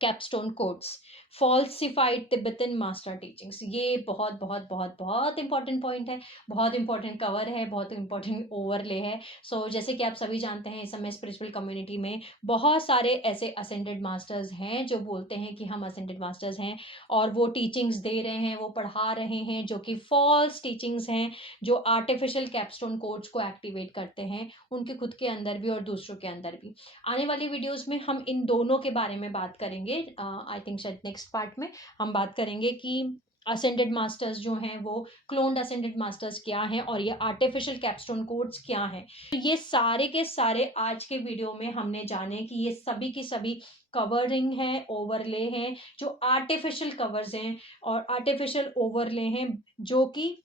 capstone codes, falsified Tibetan master teachings. ये बहुत बहुत बहुत बहुत इंपॉर्टेंट पॉइंट है, बहुत इंपॉर्टेंट कवर है, बहुत इंपॉर्टेंट ओवरले है। सो जैसे कि आप सभी जानते हैं, इस समय स्पिरिचुअल कम्युनिटी में बहुत सारे ऐसे असेंडेड मास्टर्स हैं जो बोलते हैं कि हम असेंडेड मास्टर्स हैं, और वो टीचिंग्स दे रहे हैं, वो पढ़ा रहे हैं, जो कि फॉल्स टीचिंग्स हैं, जो आर्टिफिशियल कैपस्टोन कोड्स को एक्टिवेट करते हैं, उनके खुद के अंदर भी और दूसरों के अंदर भी। आने वाली वीडियोस में हम इन दोनों के बारे में बात करेंगे। आई थिंक शायद नेक्स्ट पार्ट में हम बात करेंगे कि असेंडेड मास्टर्स जो हैं वो क्लोन्ड असेंडेड मास्टर्स क्या हैं, और ये आर्टिफिशियल कैपस्टोन कोड्स क्या हैं। तो ये सारे के सारे आज के वीडियो में हमने जाने कि ये सभी की सभी कवरिंग है, ओवरले हैं, जो आर्टिफिशियल कवर्स हैं और आर्टिफिशियल ओवरले हैं, जो कि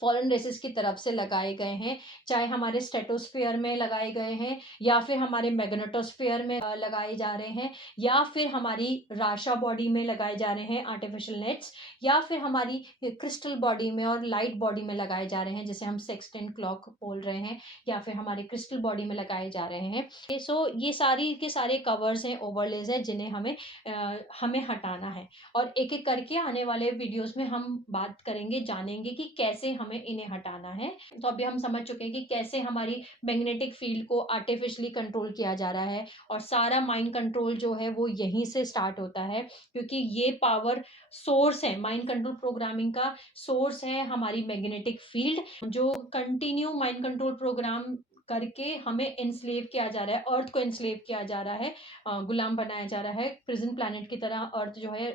फॉरेन रेसेस की तरफ से लगाए गए हैं, चाहे हमारे स्ट्रेटोस्फीयर में लगाए गए हैं या फिर हमारे मैग्नेटोस्फीयर में लगाए जा रहे हैं, या फिर हमारी राशा बॉडी में लगाए जा रहे हैं आर्टिफिशियल नेट्स, या फिर हमारी क्रिस्टल बॉडी में और लाइट बॉडी में लगाए जा रहे हैं, जैसे हम सेक्सटेंट क्लॉक बोल रहे हैं, या फिर हमारे क्रिस्टल बॉडी में लगाए जा रहे हैं। सो ये सारी के सारे कवर्स हैं, ओवरलेज हैं, जिन्हें हमें हटाना है। और एक एक करके आने वाले वीडियोस में हम बात करेंगे, जानेंगे कि कैसे हमें इन्हें हटाना है। तो अभी हम समझ चुके हैं कि कैसे हमारी मैग्नेटिक फील्ड को आर्टिफिशियली कंट्रोल किया जा रहा है, और सारा माइंड कंट्रोल जो है वो यहीं से स्टार्ट होता है, क्योंकि ये पावर सोर्स है, माइंड कंट्रोल प्रोग्रामिंग का सोर्स है हमारी मैग्नेटिक फील्ड, जो कंटिन्यू माइंड कंट्रोल प्रोग्राम करके हमें एनस्लेव किया जा रहा है, अर्थ को एनस्लेव किया जा रहा है, गुलाम बनाया जा रहा है। प्रिजन प्लैनेट की तरह अर्थ जो है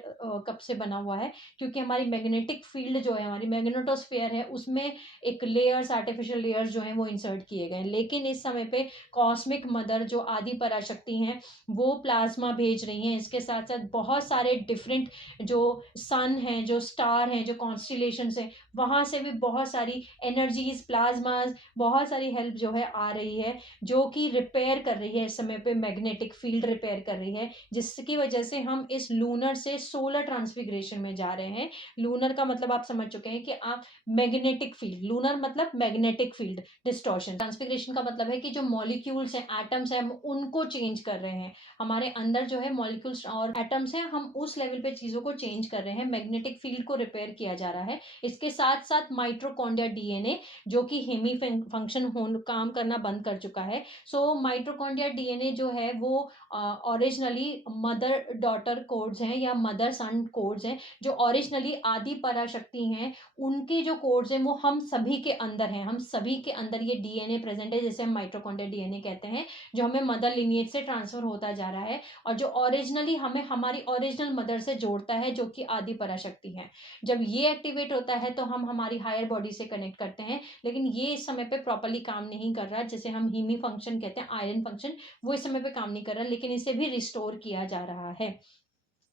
कब से बना हुआ है, क्योंकि हमारी मैग्नेटिक फील्ड जो है, हमारी मैग्नेटोस्फीयर है, उसमें एक लेयर्स, आर्टिफिशियल लेयर्स जो है वो इंसर्ट किए गए हैं। लेकिन इस समय पे कॉस्मिक मदर जो आदि पराशक्ति हैं वो प्लाज्मा भेज रही हैं। इसके साथ साथ बहुत सारे डिफरेंट जो सन हैं, जो स्टार हैं, जो कॉन्स्टिलेशंस हैं, वहां से भी बहुत सारी एनर्जीज, प्लाज्माज, बहुत सारी हेल्प जो है आ रही है, जो कि रिपेयर कर रही है। इस समय पे मैग्नेटिक फील्ड रिपेयर कर रही है, जिसकी वजह से हम इस लूनर से सोलर ट्रांसफिग्रेशन में जा रहे हैं। लूनर का मतलब आप समझ चुके हैं कि आप मैग्नेटिक फील्ड, लूनर मतलब मैग्नेटिक फील्ड डिस्टॉर्शन, ट्रांसफिग्रेशन का मतलब है कि जो मॉलिक्यूल्स हैं, एटम्स हैं, हम उनको चेंज कर रहे हैं। हमारे अंदर जो है मॉलिक्यूल्स और एटम्स हैं, हम उस लेवल पे चीजों को चेंज कर रहे हैं, मैग्नेटिक फील्ड को रिपेयर किया जा रहा है। इसके साथ साथ माइटोकॉन्ड्रिया डीएनए, जो कि हेमी फंक्शन काम करना बंद कर चुका है। सो माइटोकॉन्ड्रिया डीएनए जो है वो ओरिजिनली मदर डॉटर कोड्स हैं या मदर सन कोड्स हैं, जो ओरिजिनली आदि पराशक्ति हैं, उनके जो कोड्स हैं वो हम सभी के अंदर हैं। हम सभी के अंदर ये डीएनए प्रेजेंट है, जिसे हम माइटोकॉन्ड्रिया डीएनए कहते हैं, जो हमें मदर लिनिएज से ट्रांसफर होता जा रहा है, और जो ओरिजिनली हमें हमारी ओरिजिनल मदर से जोड़ता है, जो कि आदि पराशक्ति है। जब ये एक्टिवेट होता है तो हम हमारी हायर बॉडी से कनेक्ट करते हैं, लेकिन ये इस समय पे प्रॉपरली काम नहीं कर रहा, जैसे हम हीमी फंक्शन कहते हैं, आयरन फंक्शन, वो इस समय पे काम नहीं कर रहा, लेकिन इसे भी रिस्टोर किया जा रहा है।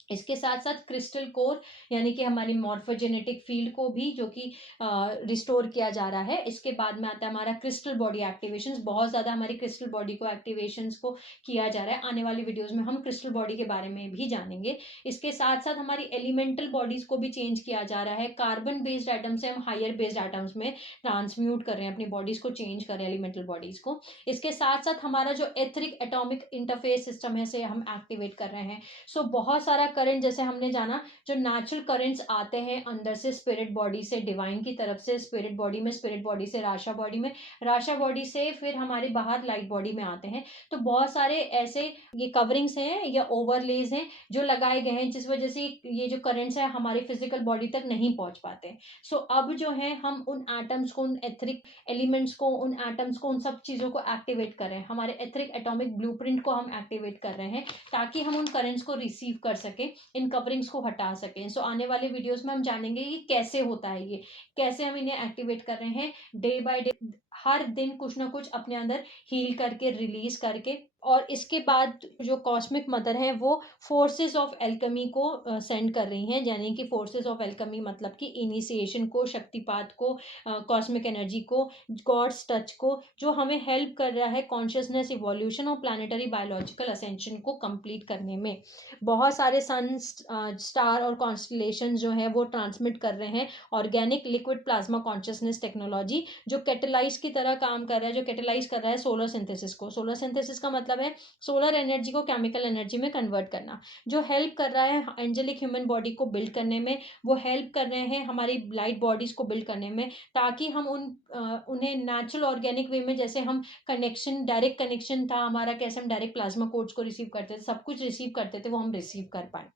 इसके साथ साथ क्रिस्टल कोर, यानी कि हमारी मॉर्फोजेनेटिक फील्ड को भी जो कि रिस्टोर किया जा रहा है। इसके बाद में आता है हमारा क्रिस्टल बॉडी एक्टिवेशंस। बहुत ज़्यादा हमारी क्रिस्टल बॉडी को एक्टिवेशंस को किया जा रहा है। आने वाली वीडियोस में हम क्रिस्टल बॉडी के बारे में भी जानेंगे। इसके साथ साथ हमारी एलिमेंटल बॉडीज को भी चेंज किया जा रहा है। कार्बन बेस्ड आइटम से हम हायर बेस्ड आइटम्स में ट्रांसम्यूट कर रहे हैं, अपनी बॉडीज को चेंज कर रहे हैं, एलिमेंटल बॉडीज को। इसके साथ साथ हमारा जो एथरिक एटॉमिक इंटरफेस सिस्टम है, से हम एक्टिवेट कर रहे हैं। सो बहुत सारा करंट, जैसे हमने जाना, जो नेचुरल करंट्स आते हैं अंदर से, स्पिरिट बॉडी से, डिवाइन की तरफ से, स्पिरिट बॉडी में, स्पिरिट बॉडी से राशा बॉडी में, राशा बॉडी से फिर हमारे बाहर लाइट बॉडी में आते हैं। तो बहुत सारे ऐसे ये कवरिंग्स हैं या ओवरलेज हैं जो लगाए गए हैं, जिस वजह से ये जो करंट्स है हमारी फिजिकल बॉडी तक नहीं पहुंच पाते। सो अब जो है हम उन एटम्स को, उन एथरिक एलिमेंट्स को, उन एटम्स को, उन सब चीजों को एक्टिवेट कर रहे हैं। हमारे एथरिक एटॉमिक ब्लूप्रिंट को हम एक्टिवेट कर रहे हैं, ताकि हम उन करंट्स को रिसीव कर सकें, इन कवरिंग्स को हटा सकें। सो आने वाले वीडियोस में हम जानेंगे कि कैसे होता है, ये कैसे हम इन्हें एक्टिवेट कर रहे हैं, डे बाय डे, हर दिन कुछ ना कुछ अपने अंदर हील करके, रिलीज करके। और इसके बाद जो कॉस्मिक मदर है वो फोर्सेस ऑफ एल्केमी को सेंड कर रही हैं, यानी कि फोर्सेस ऑफ एल्केमी मतलब कि इनिशिएशन को, शक्तिपात को, कॉस्मिक एनर्जी को, गॉड्स टच को, जो हमें हेल्प कर रहा है कॉन्शियसनेस इवोल्यूशन और प्लानिटरी बायोलॉजिकल असेंशन को कंप्लीट करने में। बहुत सारे सन, स्टार और कॉन्स्टलेशन जो है वो ट्रांसमिट कर रहे हैं organic liquid plasma consciousness technology, जो कैटेलाइज की तरह काम कर रहा है, जो कैटेलाइज कर रहा है सोलर सिंथेसिस को। सोलर सिंथेसिस का मतलब है सोलर एनर्जी को केमिकल एनर्जी में कन्वर्ट करना, जो हेल्प कर रहा है एंजेलिक ह्यूमन बॉडी को बिल्ड करने में, वो हेल्प कर रहे हैं हमारी लाइट बॉडीज को बिल्ड करने में, ताकि हम उन्हें नेचुरल ऑर्गेनिक वे में, जैसे हम कनेक्शन, डायरेक्ट कनेक्शन था हमारा, कैसे हम डायरेक्ट प्लाज्मा कोड्स को रिसीव करते थे, सब कुछ रिसीव करते थे, वो हम रिसीव कर पाए।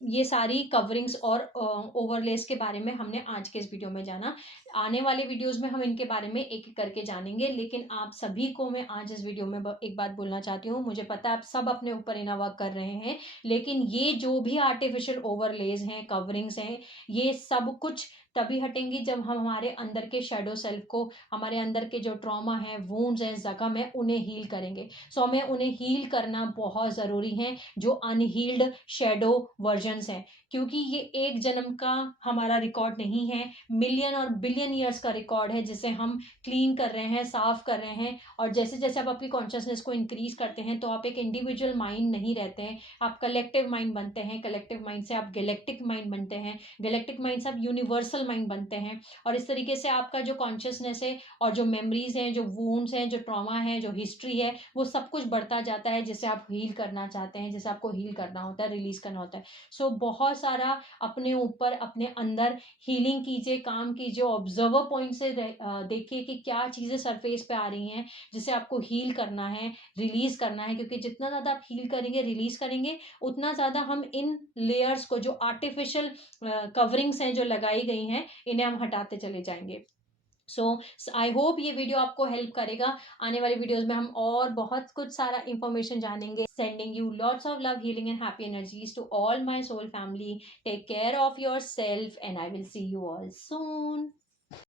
ये सारी कवरिंग्स और ओवरलेस के बारे में हमने आज के इस वीडियो में जाना। आने वाले वीडियोस में हम इनके बारे में एक एक करके जानेंगे, लेकिन आप सभी को मैं आज इस वीडियो में एक बात बोलना चाहती हूँ। मुझे पता है आप सब अपने ऊपर इना वर्क कर रहे हैं, लेकिन ये जो भी आर्टिफिशियल ओवरलेस हैं, कवरिंग्स हैं, ये सब कुछ तभी हटेंगी जब हम हमारे अंदर के शेडो सेल्फ को, हमारे अंदर के जो ट्रॉमा है, वुंड्स हैं, जख्म है, उन्हें हील करेंगे। सो हमें उन्हें हील करना बहुत ज़रूरी है, जो अनहील्ड शेडो वर्जन्स हैं। क्योंकि ये एक जन्म का हमारा रिकॉर्ड नहीं है, मिलियन और बिलियन ईयर्स का रिकॉर्ड है जिसे हम क्लीन कर रहे हैं, साफ कर रहे हैं। और जैसे जैसे आप अपनी कॉन्शियसनेस को इंक्रीज करते हैं तो आप एक इंडिविजुअल माइंड नहीं रहते हैं, आप कलेक्टिव माइंड बनते हैं। कलेक्टिव माइंड से आप गैलेक्टिक माइंड बनते हैं, गैलेक्टिक माइंड से आप यूनिवर्सल माइंड बनते हैं। और इस तरीके से आपका जो कॉन्शियसनेस है और जो मेमोरीज हैं, जो वूंड्स हैं, जो ट्रॉमा है, जो हिस्ट्री है, वो सब कुछ बढ़ता जाता है जिसे आप हील करना चाहते हैं, जिसे आपको हील करना होता है, रिलीज करना होता है। सो बहुत सारा अपने ऊपर, अपने अंदर हीलिंग कीजिए, काम कीजिए, ऑब्जर्वर पॉइंट से देखिए कि क्या चीजें सरफेस पे आ रही हैं जिसे आपको हील करना है, रिलीज करना है। क्योंकि जितना ज्यादा आप हील करेंगे, रिलीज करेंगे, उतना ज्यादा हम इन लेयर्स को, जो आर्टिफिशियल कवरिंग्स हैं जो लगाई गई हैं, इन्हें हम हटाते चले जाएंगे। सो आई होप ये वीडियो आपको हेल्प करेगा। आने वाली वीडियोस में हम और बहुत कुछ सारा इंफॉर्मेशन जानेंगे। Sending you lots of love, healing and happy energies to all my soul family. Take care of yourself and I will see you all soon.